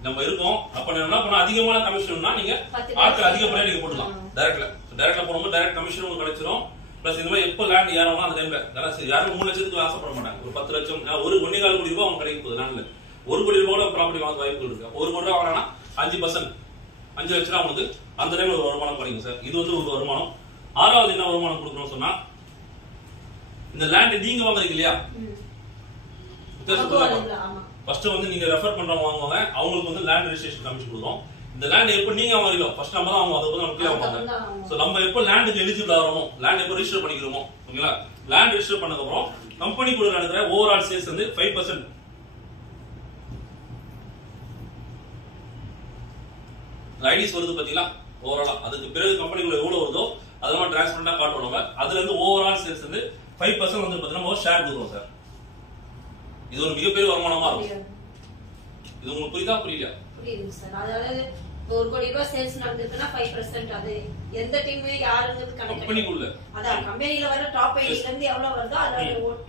நம்ம இருக்கோம், அப்ப என்ன பண்ண அதிகமான கமிஷன்னா நீங்க ஆட்கள் அதிகப்படியா நீங்க போடலாம். டைரக்ட்ல போடும்போது டைரக்ட் கமிஷன் உங்களுக்கு கிடைச்சிரும். பிளஸ் இந்த மாதிரி எப்போ லேண்ட் ஏறாமோ அந்த டைம்ல யாரும் 3 லட்சத்துக்கு ஆசைப்பட மாட்டாங்க. ஒரு 10 லட்சம், ஒரு 1.25 கோடி ரூபாய் அவங்க கிடைக்க போகுது லேண்ட்ல. 1 கோடி ரூபாய் ப்ராப்பர்ட்டி வாங்க வாய்ப்பு இருக்கு. 1 கோடி ரூபாய் வாங்கினா 5%, 5 லட்சம் அவங்களுக்கு அந்த டைம்ல ஒரு வருமானம் கிடைக்கும் சார். இது வந்து ஒரு வருமானம். ஆறாவது என்ன வருமானம் கொடுக்கணும் சொன்னா, இந்த லேண்ட் நீங்க வாங்குறீங்க இல்லையா, ஃபர்ஸ்ட் வந்து நீங்க ரெஃபர் பண்றவங்க வாங்குவாங்க, அவங்களுக்கு வந்து லேண்ட் ரெஜிஸ்ட்ரேஷன் கமிஷன் கொடுக்கும். இந்த லேண்ட் எப்ப நீங்க வாங்குறீங்களோ ஃபர்ஸ்ட் நம்ம தான் வாங்குவோம், அது வந்து நம்ம கீழ வாங்குவாங்க. சோ நம்ம எப்ப லேண்டுக்கு எலிஜிபிள் ஆறோம், லேண்ட் எப்ப ரெஜிஸ்டர் பண்ணிக்கிறோமோ, ஓகேங்களா? லேண்ட் ரெஜிஸ்டர் பண்ணதுக்கு அப்புறம் கம்பெனி கூட நடக்கிற ஓவரால் சேல்ஸ் வந்து 5% ஐடிஸ் வருது பாத்தீங்களா ஓவராலா. அதுக்கு பிறகு கம்பெனிக்குள்ள எவ்வளவு வருதோ அதெல்லாம் டிரான்ஸ்பரண்டா காட்டுவாங்க. அதுல இருந்து ஓவரால் சேல்ஸ் வந்து 5% வந்து பாத்தீங்கன்னா ஷேர் கொடுக்குறோம் சார். இது ஒரு மிகப்பெரிய வருமானமா இருக்கும். இது உங்களுக்கு புரியுதா? புரியல? புரியுது சார். அதாவது 1 கோடி ரூபாய் சேல்ஸ் நடந்துச்சுன்னா 5%, அது எந்த டீம் யாருங்கிறது கணக்கு கம்பெனிக்குள்ள, அதான் கம்பெனில வர டாப் 8 ல இருந்து எவ்வளவு வருதோ அதுல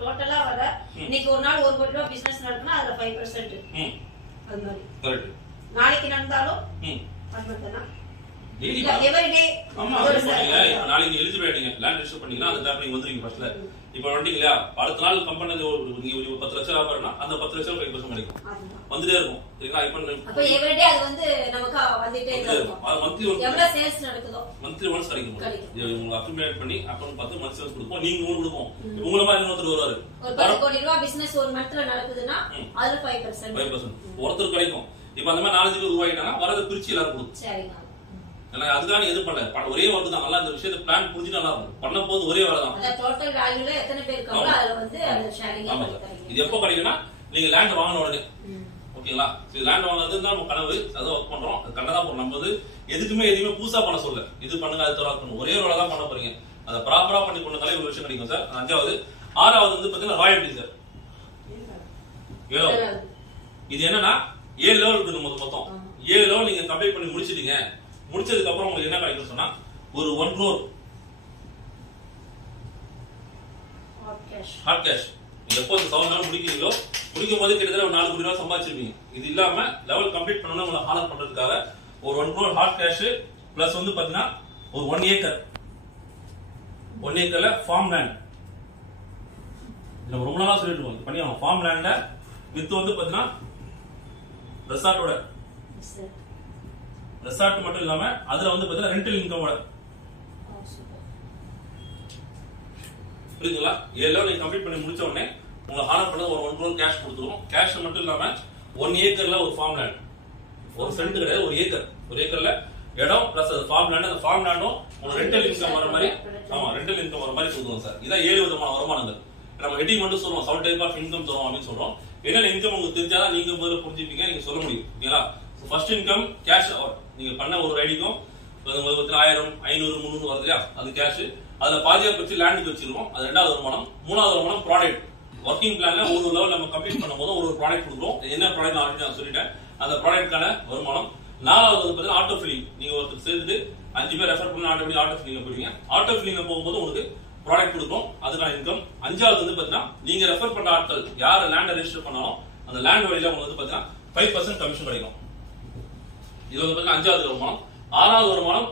டோட்டலா வர இன்னைக்கு ஒரு நாள் 1 கோடி ரூபாய் பிசினஸ் நடக்குனா அதுல 5%. அது மாதிரி கரெக்ட். நாளைக்கு நடந்தாலும் அதுதானா டெய்லி எவரிடே. ஆமா, நாளைக்கு எலிஜிபிள் ஆயிட்டீங்க, லேண்ட் ரெஜிஸ்டர் பண்ணீங்கன்னா அந்த டாப் நீங்க வந்துருவீங்க ஃபர்ஸ்ட்ல. இப்போ வந்துட்டீங்களா, அடுத்த நாள் கம்பெனி நீங்க 10 லட்சம் ஆஃபர்னா அந்த 10 லட்சம் 5% கிடைக்கும், வந்துட்டே இருக்கும். சரிங்களா? இப்போ எவரிடே அது வந்து நமக்கு வந்துட்டே இருக்கும். அது மந்த்லி எவ்வளவு சேல்ஸ் நடக்குதோ மந்த்லி ஒன்ஸ் கிடைக்கும். உங்களுக்கு அக்யூமுலேட் பண்ணி அக்கவுண்ட் பார்த்து மந்த்லி ஒன்ஸ் கொடுப்போம். நீங்க உங்களுக்கு கொடுப்போம். உங்கள மாதிரி இன்னொருத்தர் வருவாரு, ஒரு 10 கோடி ரூபாய் பிசினஸ் ஒரு மந்த்ல நடக்குதுன்னா அதுல 5% ஒருத்தர் கிடைக்கும். இப்போ அந்த மாதிரி 4 பேர் உருவாயிட்டாங்கன்னா வரத பிரிச்சு எல்லாரும் கொடுக்கும். சரிங்க. ஏன்னா அதுக்கான எது பண்ணல ஒரே ஒர்க் தான். நல்லா இந்த விஷயத்தை பிளான் புரிஞ்சு நல்லா இருக்கும். பண்ண போது ஒரே வேலை தான். டோட்டல் வேல்யூல எத்தனை பேர் இருக்காங்களோ அதுல வந்து அந்த ஷேரிங். இது எப்போ கிடைக்கும்னா நீங்க லேண்ட் வாங்கின உடனே. ஓகேங்களா? லேண்ட் வாங்குறது தான் நம்ம கனவு. அதான் ஒர்க் பண்றோம். அது கண்ணதா போறோம். நம்ம வந்து எதுவுமே புதுசா பண்ண சொல்ல. இது பண்ணுங்க அது தவிர ஒரே வேலை தான் பண்ண போறீங்க. அதை ப்ராப்பரா பண்ணி கொண்டாலே ஒரு விஷயம் கிடைக்கும் சார். 5வது. 6வது வந்து பாத்தீங்கன்னா ராயல்டி சார். 7வது இது என்னன்னா 7 லெவல் இருக்கு மொத்தம். 7 லெவல் நீங்க கம்ப்ளீட் பண்ணி முடிச்சிட்டீங்க. முடிச்சதுக்கு அப்புறம் உங்களுக்கு என்ன கிடைக்கும் சொன்னா ஒரு 1 crore ஹாட் கேஷ். நீங்க எப்போ 7 நாள் முடிக்கிறீங்களோ முடிக்கும் போது கிட்டத்தட்ட ஒரு 4 கோடி ரூபாய் சம்பாதிச்சிருப்பீங்க. இது இல்லாம லெவல் கம்ப்ளீட் பண்ணணும் உங்களை ஹானர் பண்றதுக்காக ஒரு 1 crore ஹாட் கேஷ் பிளஸ் வந்து பாத்தீங்கன்னா ஒரு 1 ஏக்கர். 1 ஏக்கர்ல ஃபார்ம் லேண்ட். நம்ம ரொம்ப நாளா சொல்லிட்டு இருக்கோம் பண்ணி ஃபார்ம் லேண்ட வித் வந்து பாத்தீங்கன்னா ரெசார்ட்டோட ரெசார்ட் மட்டும் இல்லாம அதுல வந்து பாத்தீங்கன்னா ரெண்டல் இன்கமோட. புரியுதுங்களா? 7 லெவல் நீங்க கம்ப்ளீட் பண்ணி முடிச்ச உடனே உங்களை ஹானர் பண்ண ஒரு 1 crore கேஷ் கொடுத்துருவோம். கேஷ் மட்டும் இல்லாம 1 ஏக்கர்ல ஒரு ஃபார்ம் லேண்ட். ஒரு சென்ட் கிடையாது, ஒரு ஏக்கர். ஒரு ஏக்கர்ல இடம் பிளஸ் அது ஃபார்ம் லேண்ட். அந்த ஃபார்ம் லேண்டும் உங்களுக்கு ரெண்டல் இன்கம் வர மாதிரி. ஆமா, ரெண்டல் இன்கம் வர மாதிரி கொடுத்துருவோம் சார். இதான் 7 விதமான வருமானங்கள். நம்ம ஹெட்டிங் மட்டும் சொல்லுவோம் 7 டைப் ஆஃப் இன்கம் தரும் அப்படின்னு சொல்றோம். என்னென்ன இன்கம் உங்களுக்கு தெரிஞ்சாதான் நீங்க முதல்ல புரிஞ்சுப்பீங்க, நீங்க சொல்ல முடியும். ஓகேங்களா? First income cash. நீங்க பண்ண ஒரு ஐடிக்கும் 1000 500 300 வருது இல்லையா, அது கேஷ். அதுல பாதியா வச்சு லேண்டுக்கு வச்சிருக்கோம். அது 2வது வருமானம். 3வது வருமானம் ப்ராடக்ட். ஒர்க்கிங் பிளான்ல ஒரு லெவல் நம்ம கம்ப்ளீட் பண்ணும்போது ஒரு ப்ராடக்ட் கொடுக்குறோம். என்ன ப்ராடக்ட் ஆல்ரெடி நான் சொல்லிட்டேன். அந்த ப்ராடக்ட்கான வருமானம். 4வது வந்து பாத்தீங்கன்னா ஆட்டோ ஃபில்லிங். நீங்க ஒருத்தர் சேர்த்துட்டு 5 பேர் ரெஃபர் பண்ணி ஆட்டோ ஃபில்லிங் போடுவீங்க. ஆட்டோ ஃபில்லிங் போகும்போது உங்களுக்கு ப்ராடக்ட் கொடுக்கும். அதுக்கான இன்கம். 5வது வந்து பாத்தீங்கன்னா நீங்க ரெஃபர் பண்ற ஆட்கள் யார் லேண்ட் ரெஜிஸ்டர் பண்ணாலும் அந்த லேண்ட் வழியில உங்களுக்கு வந்து பாத்தீங்கன்னா 5% கமிஷன் கிடைக்கும். இது வந்து பாத்தீங்கன்னா 5வது வருமானம். 6வது வருமானம்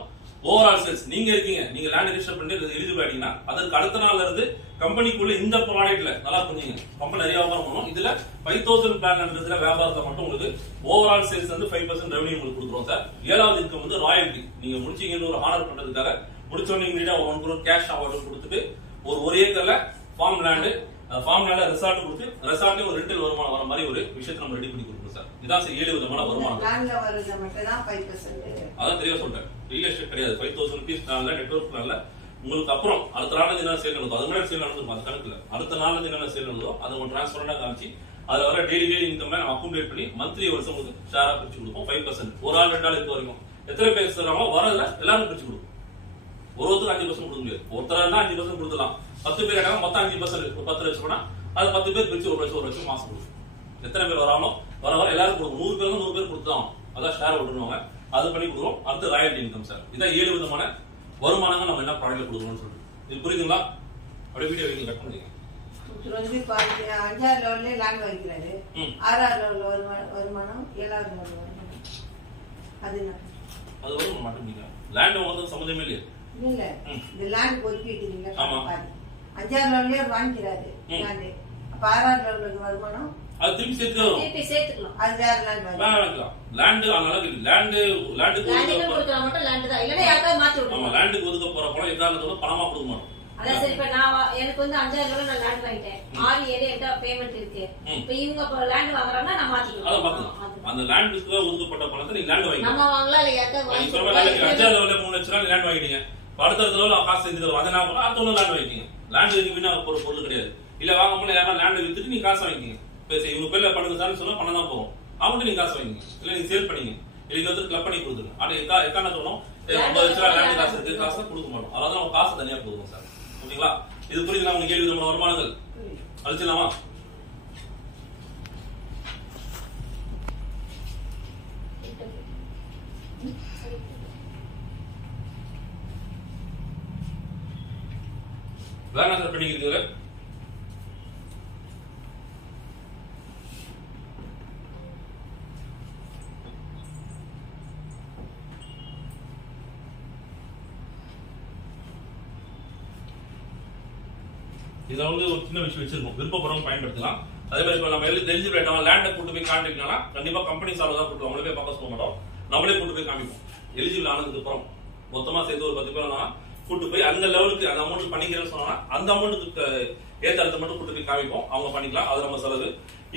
ஓவரால் சேல்ஸ். நீங்க இருக்கீங்க, நீங்க லேண்ட் ரெஜிஸ்டர் பண்ணி எலிஜிபிள் ஆயிட்டீங்கன்னா அதற்கு அடுத்த நாள்ல இருந்து கம்பெனிக்குள்ள இந்த ப்ராடக்ட்ல நல்லா புரிஞ்சுங்க. கம்பெனி நிறைய வியாபாரம் பண்ணுவோம். இதுல 5000 பிளான்ன்றதுல வியாபாரத்தை மட்டும் உங்களுக்கு ஓவரால் சேல்ஸ் வந்து 5% ரெவன்யூ உங்களுக்கு கொடுக்குறோம் சார். 7வது இன்கம் வந்து ராயல்டி. நீங்க முடிச்சீங்கன்னு ஒரு ஹானர் பண்றதுக்காக முடிச்சோன்னே இமீடியட்டா 1 crore கேஷ் அவார்டு கொடுத்துட்டு ஒரு ஏக்கர்ல ஃபார்ம் லேண்ட் ரெசார்ட் கொடுத்து ரெசார்ட்ல ஒரு ரெண்டல் வருமானம் வர மாதிரி ஒரு விஷயத்தை நம்ம ரெடி பண்ணி கொடுப்போம் சார். இதான் சார் 7 விதமான வருமானம். அதான் தெரிய சொல்றேன். ரியல் எஸ்டேட் கிடையாது. 5000 rupees பிளான்ல நெட்வொர்க் பிளான்ல உங்களுக்கு அப்புறம் அடுத்த நாள் என்ன சேல் நடக்கும், அது முன்னாடி சேல் நடந்துருக்கும். அது கணக்குல அடுத்த நாள் என்னென்ன சேல் நடந்தோ அதை உங்களுக்கு டிரான்ஸ்பரண்டா காமிச்சு அதுல வர டெய்லி இன்கம் நம்ம அக்குமுலேட் பண்ணி மந்த்லி வருஷம் உங்களுக்கு ஷேரா பிரிச்சு கொடுப்போம். 5%. ஒரு ஆள் 2 ஆள் இருக்க வரைக்கும் எத்தனை பேர் தராங்களோ வரதுல எல்லாரும் பிரிச்சு கொடுக்கும். ஒருத்தர் 5% கொடுக்க முடியாது. ஒருத்தர் 5% கொடுத்துலாம். 10 பேர் இடங்க மொத்தம் 5%. 10 லட்சம் போனா அது 10 பேர் பிரிச்சு 1 லட்சம் மாசம் கொடுக்கும். எத்தனை பேர் வராமோ வர எல்லாரும் கொடுக்கும். 100 பேர் 100 பேர் கொடுத்துதான் அதான் ஷேர் விட்டுருவாங்க. அது பண்ணி கொடுக்குறோம். அடுத்து ராயல்டி இன்கம் சார். இதான் 7 விதமான வருமானங்கள் நம்ம என்ன ப்ராடக்ட்ல கொடுக்குறோம்னு சொல்லிட்டு இது புரியுதுங்களா? அப்படியே வீடியோ வைங்க, கட் பண்ணுங்க. வந்து 5வது லெவல்ல லேண்ட் வாங்கிக்கிறாரு. 6வது லெவல்ல வருமானம், 7வது வருமானம். அது வரும் மாட்டீங்க. லேண்ட் வாங்குறது சம்பந்தமே இல்லையா? இல்ல, இந்த லேண்ட் ஒதுக்கிட்டீங்க. ஆமா, 5வது லெவல்ல வாங்கிக்கிறாரு லேண்ட். அப்ப 6வது லெவலுக்கு வருமானம் அது திருப்பி சேர்த்துக்கலாம். அது வேற லேண்ட் வாங்கிக்கலாம். லேண்ட் அதனால லேண்டுக்கு கொடுத்தா மட்டும் லேண்ட் தான். இல்லனா யாருக்காவது மாத்தி விடுவோம். ஆமா, லேண்டுக்கு ஒதுக்க போற பணம் எதானதோ பணமா கொடுக்க மாட்டோம். அதான் சரி. இப்ப நான் எனக்கு வந்து 5,000 ரூபாய் நான் லேண்ட் வாங்கிட்டேன். 6 7 8 பேமெண்ட் இருக்கு. இப்ப இவங்க லேண்ட் வாங்குறாங்கன்னா நான் மாத்திக்கலாம். அத பாத்துக்கலாம். அந்த லேண்டுக்கு ஒதுக்கப்பட்ட பணத்தை நீங்க லேண்ட் வாங்கிக்கலாம். நம்ம வாங்கலாம் இல்ல யாருக்காவது வாங்கி. இப்ப 5,000 ரூபாய் 3 லட்சம் ரூபாய் லேண்ட் வாங்கிட்டீங்க. அடுத்த தடவை காசு செஞ்சுட்டு அத நான் அடுத்த லேண்ட் வாங்கிக்கீங்க. லேண்ட் எதுக்கு வீணா போற பொருள் கிடையாது. இல்ல வாங்க முடியல யாரா லேண்ட் வித்துட்டு நீங்க காசு வாங்கிக்கீங்க. இவங்க பேர்ல பண்ணுங்கன்னு சொன்னா பண்ண தான் போகும். அவங்க நீங்க காசு வாங்கிங்க. இல்ல நீங்க சேல் பண்ணீங்க. இல்ல வந்து கிளப் பண்ணி கொடுத்துருங்க. ஆனா எக்கான தோணும் 50 லட்சம் லேண்ட் காசு இருக்கு, காசு கொடுக்க மாட்டோம். அதான் நம்ம காசு தனியா கொடுக்கணும் சார். ஓகேங்களா? இது புரியுதுங்களா? உங்களுக்கு 7 விதமான வருமானங்கள் அழிச்சலாமா? வேற என்ன சார் பண்ணிக்கிறீங்க? இதுல வந்து ஒரு சின்ன விஷயம் வச்சிருக்கோம். விருப்பப்படுறவங்க பயன்படுத்தலாம். அதே மாதிரி இப்ப நம்ம எலிஜிபிள் ஆயிட்டோம். லேண்டை கூட்டு போய் காமிக்கணும்னா கண்டிப்பா கம்பெனி சார்ல தான் கூட்டு அவங்களே போய் பக்கஸ் போக மாட்டோம். நம்மளே கூட்டு போய் காமிப்போம். எலிஜிபிள் ஆனதுக்கு அப்புறம் மொத்தமா சேர்த்து ஒரு 10 பேர் கூட்டு போய் அந்த லெவலுக்கு அந்த அமௌண்ட் பண்ணிக்கிறேன்னு சொன்னா அந்த அமௌண்ட்டுக்கு ஏத்த இடத்த மட்டும் கூட்டு போய் காமிப்போம். அவங்க பண்ணிக்கலாம். அது நம்ம செலவு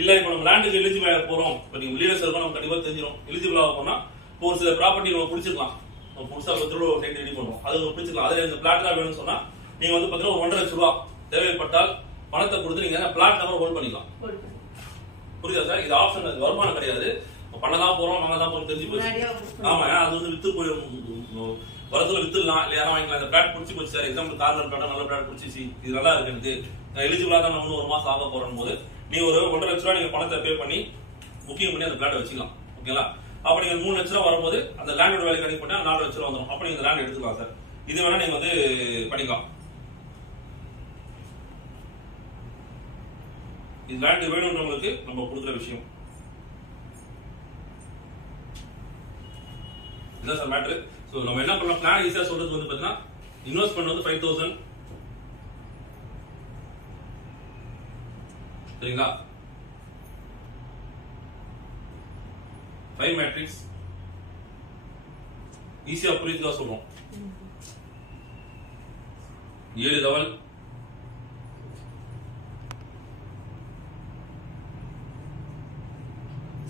இல்ல. இப்ப நம்ம லேண்டுக்கு எலிஜிபிள் ஆக போறோம். இப்ப நீங்க லீடர்ஸ் இருக்கோம், நம்ம கண்டிப்பா தெரிஞ்சிடும். எலிஜிபிள் ஆக போனா ஒரு சில ப்ராப்பர்ட்டி நம்ம பிடிச்சிருக்கலாம். புதுசா 10 ரூபா சைட் ரெடி பண்ணுவோம். அது பிடிச்சிக்கலாம். அதுல இந்த பிளாட் தான் வேணும்னு சொன்னா நீங்க வந்து பாத்தீங்கன்னா 1.5 லட்சம் ரூபாய் தேவைப்பட்டால் பணத்தை கொடுத்து நீங்க பிளாட் நம்பர் ஹோல்ட் பண்ணிக்கலாம். புரியுதா சார்? இது ஆப்ஷன், அது வருமானம் கிடையாது. பண்ணதான் போறோம் வாங்கதான் போறோம் தெரிஞ்சு போச்சு. ஆமா, அது வந்து வித்து போயிடும், வரத்துல வித்துடலாம் இல்ல யாரும் வாங்கிக்கலாம். இந்த பிளாட் பிடிச்சி போச்சு சார், எக்ஸாம்பிள் கார்னர் பிளாட் நல்ல பிளாட் பிடிச்சி இது நல்லா இருக்கு, எனக்கு எலிஜிபிளா தான் நம்ம 1 மாசம் ஆக போறோம் போது நீங்க ஒரு 1.5 லட்ச ரூபாய் நீங்க பணத்தை பே பண்ணி புக்கிங் பண்ணி அந்த பிளாட் வச்சுக்கலாம். ஓகேங்களா? அப்ப நீங்க 3 லட்ச ரூபாய் வரும்போது அந்த லேண்டோட வேலை கணக்கு பண்ணா 4 லட்ச ரூபாய் வந்துடும். அப்ப நீங்க லேண்ட் எடுத்துக்கலாம் சார். இது வேணா நீங்க வந்து பண்ணிக்கலாம். இது லேண்ட் வேணும்ன்றவங்களுக்கு நம்ம கொடுக்குற விஷயம் இதான் சார் மேட்ரு. சோ நம்ம என்ன பண்ணலாம், பிளான் ஈஸியா சொல்றது வந்து பாத்தீங்கன்னா இன்வெஸ்ட்மெண்ட் வந்து 5000 சரிங்களா? 5 மேட்ரிக்ஸ் ஈஸியா புரியுதா சொல்றோம். 7 லெவல்,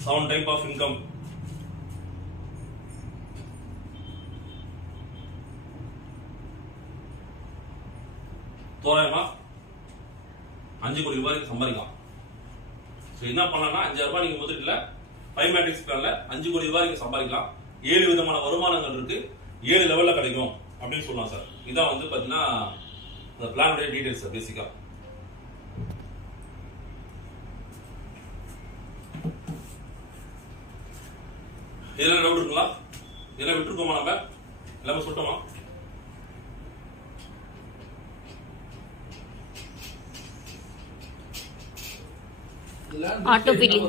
7 டைப் ஆஃப் இன்கம், தோராயமா 5 கோடி ரூபாய்க்கு சம்பாதிக்கலாம். என்ன பண்ணலாம், 5000 ரூபாய் நீங்க முதலீட்டுல 5 மேட்ரிக்ஸ் பிளான்ல 5 கோடி ரூபாய் நீங்க சம்பாதிக்கலாம். 7 விதமான வருமானங்கள் இருக்கு, 7 லெவல்ல கிடைக்கும் அப்படின்னு சொல்லலாம் சார். இதான் வந்து பாத்தீங்கன்னா இந்த பிளானுடைய டீடைல்ஸ் சார். பேசிக்கா இதெல்லாம் டவுட் இருக்குங்களா? இதெல்லாம் விட்டுருக்கோமா? நம்ம எல்லாமே சொல்லிட்டோமா? auto bidding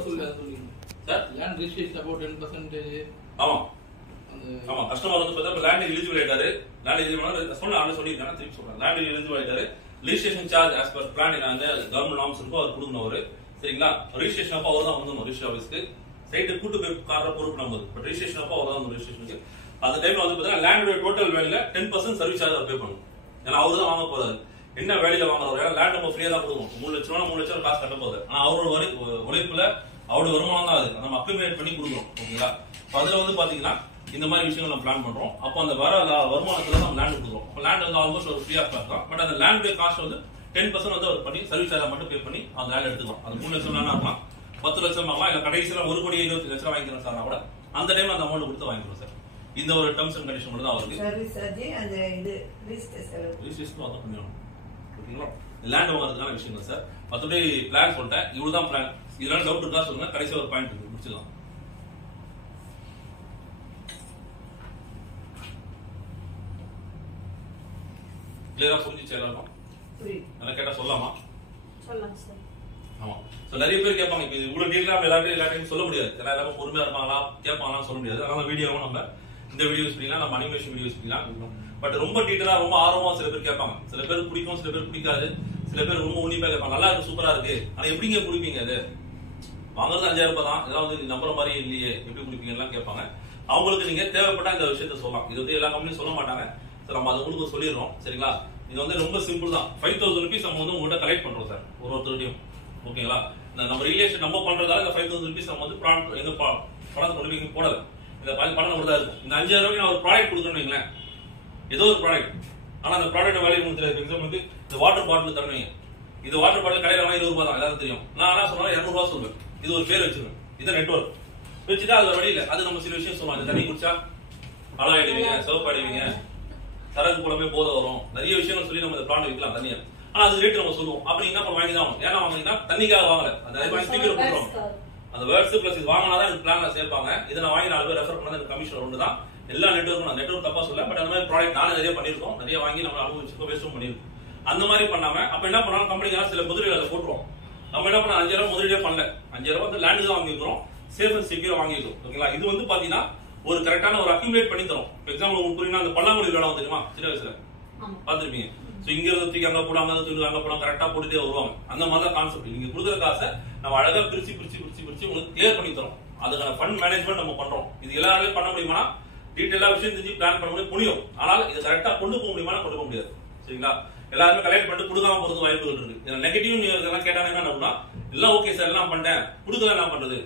sir land registration about 10%. ஆமா ஆமா, கஸ்டமர் வந்து பார்த்தா லேண்ட் எலிஜிபிள் ஆயிட்டாரு. லேண்ட் எலிஜிபிள் சொன்ன சொல்லியிருக்காங்க, திருப்பி சொல்றேன். லேண்ட் எலிஜிபிள் ஆயிட்டாரு. Registration charge as per plan அந்த கவர்மெண்ட் நார்ம்ஸ் இருக்கும், அவர் கொடுக்கணும். அவரு சரிங்களா? ரெஜிஸ்ட்ரேஷன் அப்போ அவர் தான் வந்துடணும் ரெஜிஸ்டர் ஆஃபீஸ்க்கு. சைட்டு கூட்டு போய் கார பொறுப்பு நம்ம. பட் ரெஜிஸ்ட்ரேஷன் அப்போ அவர் தான் ரெஜிஸ்ட்ரேஷனுக்கு. அந்த டைம்ல வந்து பார்த்தீங்கன்னா லேண்டோட டோட்டல் வேலையில 10% சர்வீஸ் சார்ஜ் அவர் பே பண்ணணும். ஏன்னா அவர் தான் வாங்க போறாரு. என்ன வேலையில வாங்குறவர்? ஏன்னா லேண்ட் நம்ம ஃப்ரீயா தான் கொடுக்கணும். 3 லட்சம் ரூபா 3 லட்சம் காசு கட்ட போகுது. ஆனா அவரோட உழைப்புல அவரோட வருமானம் தான் அது. நம்ம அக்யூமுலேட் பண்ணி கொடுக்கணும். ஓகேங்களா? அதுல வந்து பாத்தீங்கன்னா இந்த மாதிரி விஷயங்கள் நம்ம பிளான் பண்றோம். அப்போ அந்த வர வருமானத்துல நம்ம லேண்ட் கொடுக்குறோம். லேண்ட் வந்து ஆல்மோஸ்ட் ஒரு ஃப்ரீயா பார்க்கலாம். பட் அந்த லேண்ட் காஸ்ட் வந்து 10% வந்து அவர் பண்ணி சர்வீஸ் சார்ஜ் மட்டும் பே பண்ணி அந்த லேண்ட் எடுத்துக்கலாம். அது 3 லட்சம் ஆகலாம், 10 லட்சம் ஆகலாம், இல்ல கடைசியில 1,25,00,000 ரூபாய் வாங்கிக்கிறோம் சார் கூட அந்த டைம் அந்த அமௌண்ட் கொடுத்து வாங்கிக்கிறோம் சார். இந்த ஒரு டர்ம்ஸ் அண்ட் கண்டிஷன் மட்டும் தான் அவருக்கு. சர்வீஸ் சார்ஜ் அந்த இது ரிஜிஸ்ட்ரேஷன் அதான் பண்ணிடணும். ஓகேங்களா? லேண்ட் வாங்குறதுக்கான விஷயம் சார். மற்றபடி பிளான் சொல்லிட்டேன், இவ்வளவுதான் பிளான். இதெல்லாம் டவுட் இருக்கா சொல்லுங்க. கடைசியா ஒரு பாயிண்ட் இருக்கு, முடிச்சிடலாம். கிளியரா புரிஞ்சிச்சு எல்லாருக்கும்? நல்லா கேட்டா சொல்லலாமா? சொல்லலாம் சார். ஆமா. சோ நிறைய பேர் கேட்பாங்க, இப்ப இவ்வளவு டீட்டெயிலா எல்லாத்தையும் சொல்ல முடியாது. எல்லாரும் பொறுமையா இருப்பாங்களா கேட்பாங்களான்னு சொல்ல முடியாது. அதனால வீடியோவும் நம்ம இந்த வீடியோஸ் பண்ணிக்கலாம், நம்ம அனிமேஷன் வீடியோஸ் பண்ணிக்கலாம். பட் ரொம்ப டீட்டெயிலா ரொம்ப ஆர்வமா சில பேர் கேட்பாங்க. சில பேர் பிடிக்கும், சில பேர் பிடிக்காது. சில பேர் ரொம்ப உன்னிப்பா கேட்பாங்க, நல்லா இருக்கு, சூப்பரா இருக்கு, ஆனா எப்படிங்க குடிப்பீங்க? அது வாங்குறது 5000 ரூபாய் தான், இதெல்லாம் வந்து நம்புற மாதிரி இல்லையே, எப்படி குடிப்பீங்கன்னு கேட்பாங்க. அவங்களுக்கு நீங்க தேவைப்பட்ட இந்த விஷயத்த சொல்லலாம். இது வந்து எல்லா கம்பெனியும் சொல்ல மாட்டாங்க. நம்ம அதை உங்களுக்கு சொல்லிடுறோம். சரிங்களா? இது வந்து ரொம்ப சிம்பிள் தான். 5000 rupees நம்ம வந்து உங்கள்கிட்ட கலெக்ட் பண்றோம் சார், ஒருத்தருடையும். ஓகேங்களா? நம்ம ரிலேஷன் நம்ம பண்றதால இந்த 5000 rupees நம்ம வந்து எங்க பணத்தை கொண்டு போய் போடல. இந்த பணம் நம்ம தான் இருக்கும். இந்த 5000 ரூபாய்க்கு நான் ஒரு ப்ராடக்ட் கொடுக்கணும் வைங்களேன், ஏதோ ஒரு ப்ராடக்ட். ஆனா அந்த ப்ராடக்ட் வேல்யூ உங்களுக்கு தெரியாது. எக்ஸாம்பிளுக்கு இந்த வாட்டர் பாட்டில் தருவீங்க. இது வாட்டர் பாட்டில் கடையில் வாங்க 20 ரூபாய் தான், எல்லாரும் தெரியும். நான் என்ன சொன்னாலும் 200 ரூபாய் சொல்லுவேன். இது ஒரு பேர் வச்சிருவேன், இது நெட்வொர்க் வச்சுட்டா அது வழி இல்லை. அது நம்ம சில விஷயம் சொல்லுவாங்க. தண்ணி குடிச்சா அழாயிடுவீங்க, சிவப்பாயிடுவீங்க, சரக்கு போலமே போத வரும், நிறைய விஷயங்கள் சொல்லி நம்ம பிளான் வைக்கலாம் தண்ணியை. ஆனா அது ரேட் நம்ம சொல்லுவோம். அப்படி என்ன வாங்கி தான் ஆகணும். ஏன்னா வாங்கினா தண்ணிக்காக வாங்கல, அந்த ஸ்பீக்கர் போடுறோம். அந்த வேர்ட்ஸ் பிளஸ் இது வாங்கினாதான் இந்த பிளான்ல சேர்ப்பாங்க. இதை நான் வாங்கி 4 பேர் ரெஃபர் பண்ணது எனக்கு கமிஷன் ஒன்று தான். எல்லா நெட்வொர்க்கும் நான் நெட்வொர்க் தப்பா சொல்ல, பட் அந்த மாதிரி ப்ராடக்ட் நானும் நிறைய பண்ணிருக்கோம், நிறைய வாங்கி நம்ம அனுபவிச்சிருக்கோம், வேஸ்டும் பண்ணிருக்கோம். அந்த மாதிரி பண்ணாம அப்ப என்ன பண்ணாலும் கம்பெனிக்காக சில முதலீடு போட்டுருவோம். நம்ம என்ன பண்ண 5000 ரூபாய் முதலீடே பண்ணல, 5000 ரூபாய் வந்து லேண்ட் தான் வாங்கிக்கிறோம், சேஃப் அண்ட் செக்யூர் வாங்கிக்கிறோம். ஓகேங்களா? இது வந்து பாத்தீங்கன்னா ஒரு கரெக்டான ஒரு அக்யூமுலேட் பண்ணி தரும். எக்ஸாம்பிள் உங்களுக்கு புரியுமா, அந்த பல்லாங்குடி விளையாட தெரியுமா சின்ன வயசுல பாத்துருப்பீங்க. சோ இங்க இருந்து தூக்கி அங்க போடாம தூக்கி அங்க போடாம கரெக்டா போட்டுட்டே வருவாங்க. அந்த மாதிரி கான்செப்ட். நீங்க கொடுக்குற காசை நம்ம அழகா பிரிச்சு உங்களுக்கு கிளியர் பண்ணி தரோம். அதுக்கான ஃபண்ட் மேனேஜ்மெண்ட் நம்ம பண்றோம். இது எல்லாராலையும் பண்ண முடியுமா? டீட்டெயிலா விஷயம் தெரிஞ்சு பிளான் பண்ண முடியும். ஆனால் இதை கரெக்டா கொண்டு போக முடியுமா? கொண்டு போக முடியாது. சரிங்களா? எல்லாருமே கலெக்ட் பண்ணிட்டு கொடுக்காம போறது வாய்ப்புகள் இருக்கு. நெகட்டிவ் இதெல்லாம் கேட்டாங்க என்ன அப்படின்னா, எல்லாம் ஓகே சார் எல்லாம் பண்ணிட்டேன், கொடுக்கல என்ன பண்றது,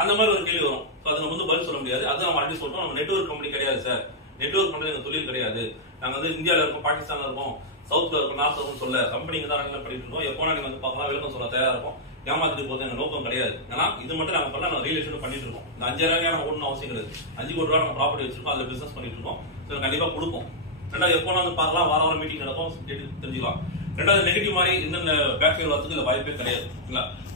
அந்த மாதிரி ஒரு கேள்வி வரும். அது நம்ம வந்து பதில் சொல்ல முடியாது. அது நம்ம ஆல்ரெடி சொல்றோம், நம்ம நெட்வொர்க் கம்பெனி கிடையாது சார், நெட்வொர்க் பண்றது எங்க தொழில் கிடையாது. நாங்க வந்து இந்தியால இருக்கோம், பாகிஸ்தான்ல இருக்கோம், சவுத்ல இருக்கோம், நார்த்ல இருக்கோம் சொல்ல கம்பெனிங்க தான் ரன் பண்ணிட்டு இருக்கோம். எப்போ நீங்க வந்து பார்க்கலாம், விளக்கம் சொல்ல தயாரா இருக்கும். ஏமாத்திட்டு போறது எங்க நோக்கம் கிடையாது. ஏன்னா இது மட்டும் நாங்க பண்ண ரியல் எஸ்டேட் பண்ணிட்டு இருக்கோம். இந்த 5000 நாங்க ஓடணும் அவசியம் கிடையாது. 5 கோடி ரூபாய் நம்ம ப்ராப்பர்ட்டி வச்சிருக்கோம், அதுல பிசினஸ் பண்ணிட்டு இருக்கோம். கண்டிப்பா கொடுப்போம். ரெண்டாவது எப்போ வந்து பார்க்கலாம், வாரம் மீட்டிங் நடக்கும், தெரிஞ்சுக்கலாம். ரெண்டாவது நெகட்டிவ் மாதிரி என்னென்ன பேக் ஃபேர் வரதுக்கு இந்த வாய்ப்பே கிடையாது.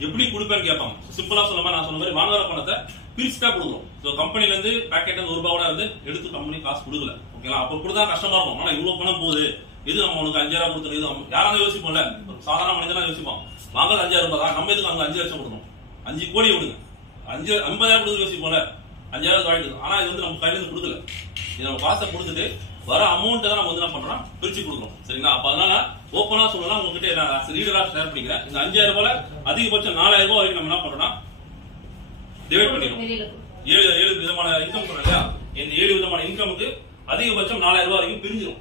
எப்படி கொடுப்பேன்னு கேட்பாங்க. சிம்பிளா சொல்லாம நான் சொன்ன மாதிரி வாங்குற பணத்தை பிரிச்சுட்டா கொடுக்குறோம். ஸோ கம்பெனில இருந்து பேக்கெட் வந்து ₹1 வந்து எடுத்து கம்பெனி காசு கொடுக்கல. ஓகேங்களா? அப்போ கொடுத்தா கஷ்டமா இருக்கும். ஆனா இவ்வளவு பணம் போகுது, இது நம்ம உனக்கு 5000 கொடுத்துரு, இது யாராவது யோசிப்போம்ல, சாதாரண மனிதனா யோசிப்போம். வாங்குறது 5000 தான், நம்ம இதுக்கு அங்க 5 லட்சம் கொடுக்கணும், 5 கோடி விடுங்க, 50,000 கொடுத்து யோசிப்போம்ல, 5000 வாங்கிட்டு. ஆனா இது வந்து நம்ம கையில இருந்து கொடுக்கல. இது நம்ம காசை கொடுத்துட்டு வர அமௌண்ட் தான் நம்ம வந்து என்ன பண்றோம், பிரிச்சு கொடுக்குறோம். சரிங்களா? அப்ப அதனால ஓப்பனா சொல்லலாம், உங்ககிட்ட நான் ரீடரா ஷேர் பண்ணிக்கிறேன். இந்த 5000 ரூபாய் அதிகபட்சம் 4000 ரூபாய் வரைக்கும் நம்ம என்ன பண்றோம்னா டிவைட் பண்ணிடுறோம். 7 விதமான இன்கம் சொன்னேன் இல்லையா? இந்த 7 விதமான இன்கமுக்கு அதிகபட்சம் 4000 ரூபாய் வரைக்கும் பிரிஞ்சிடும்.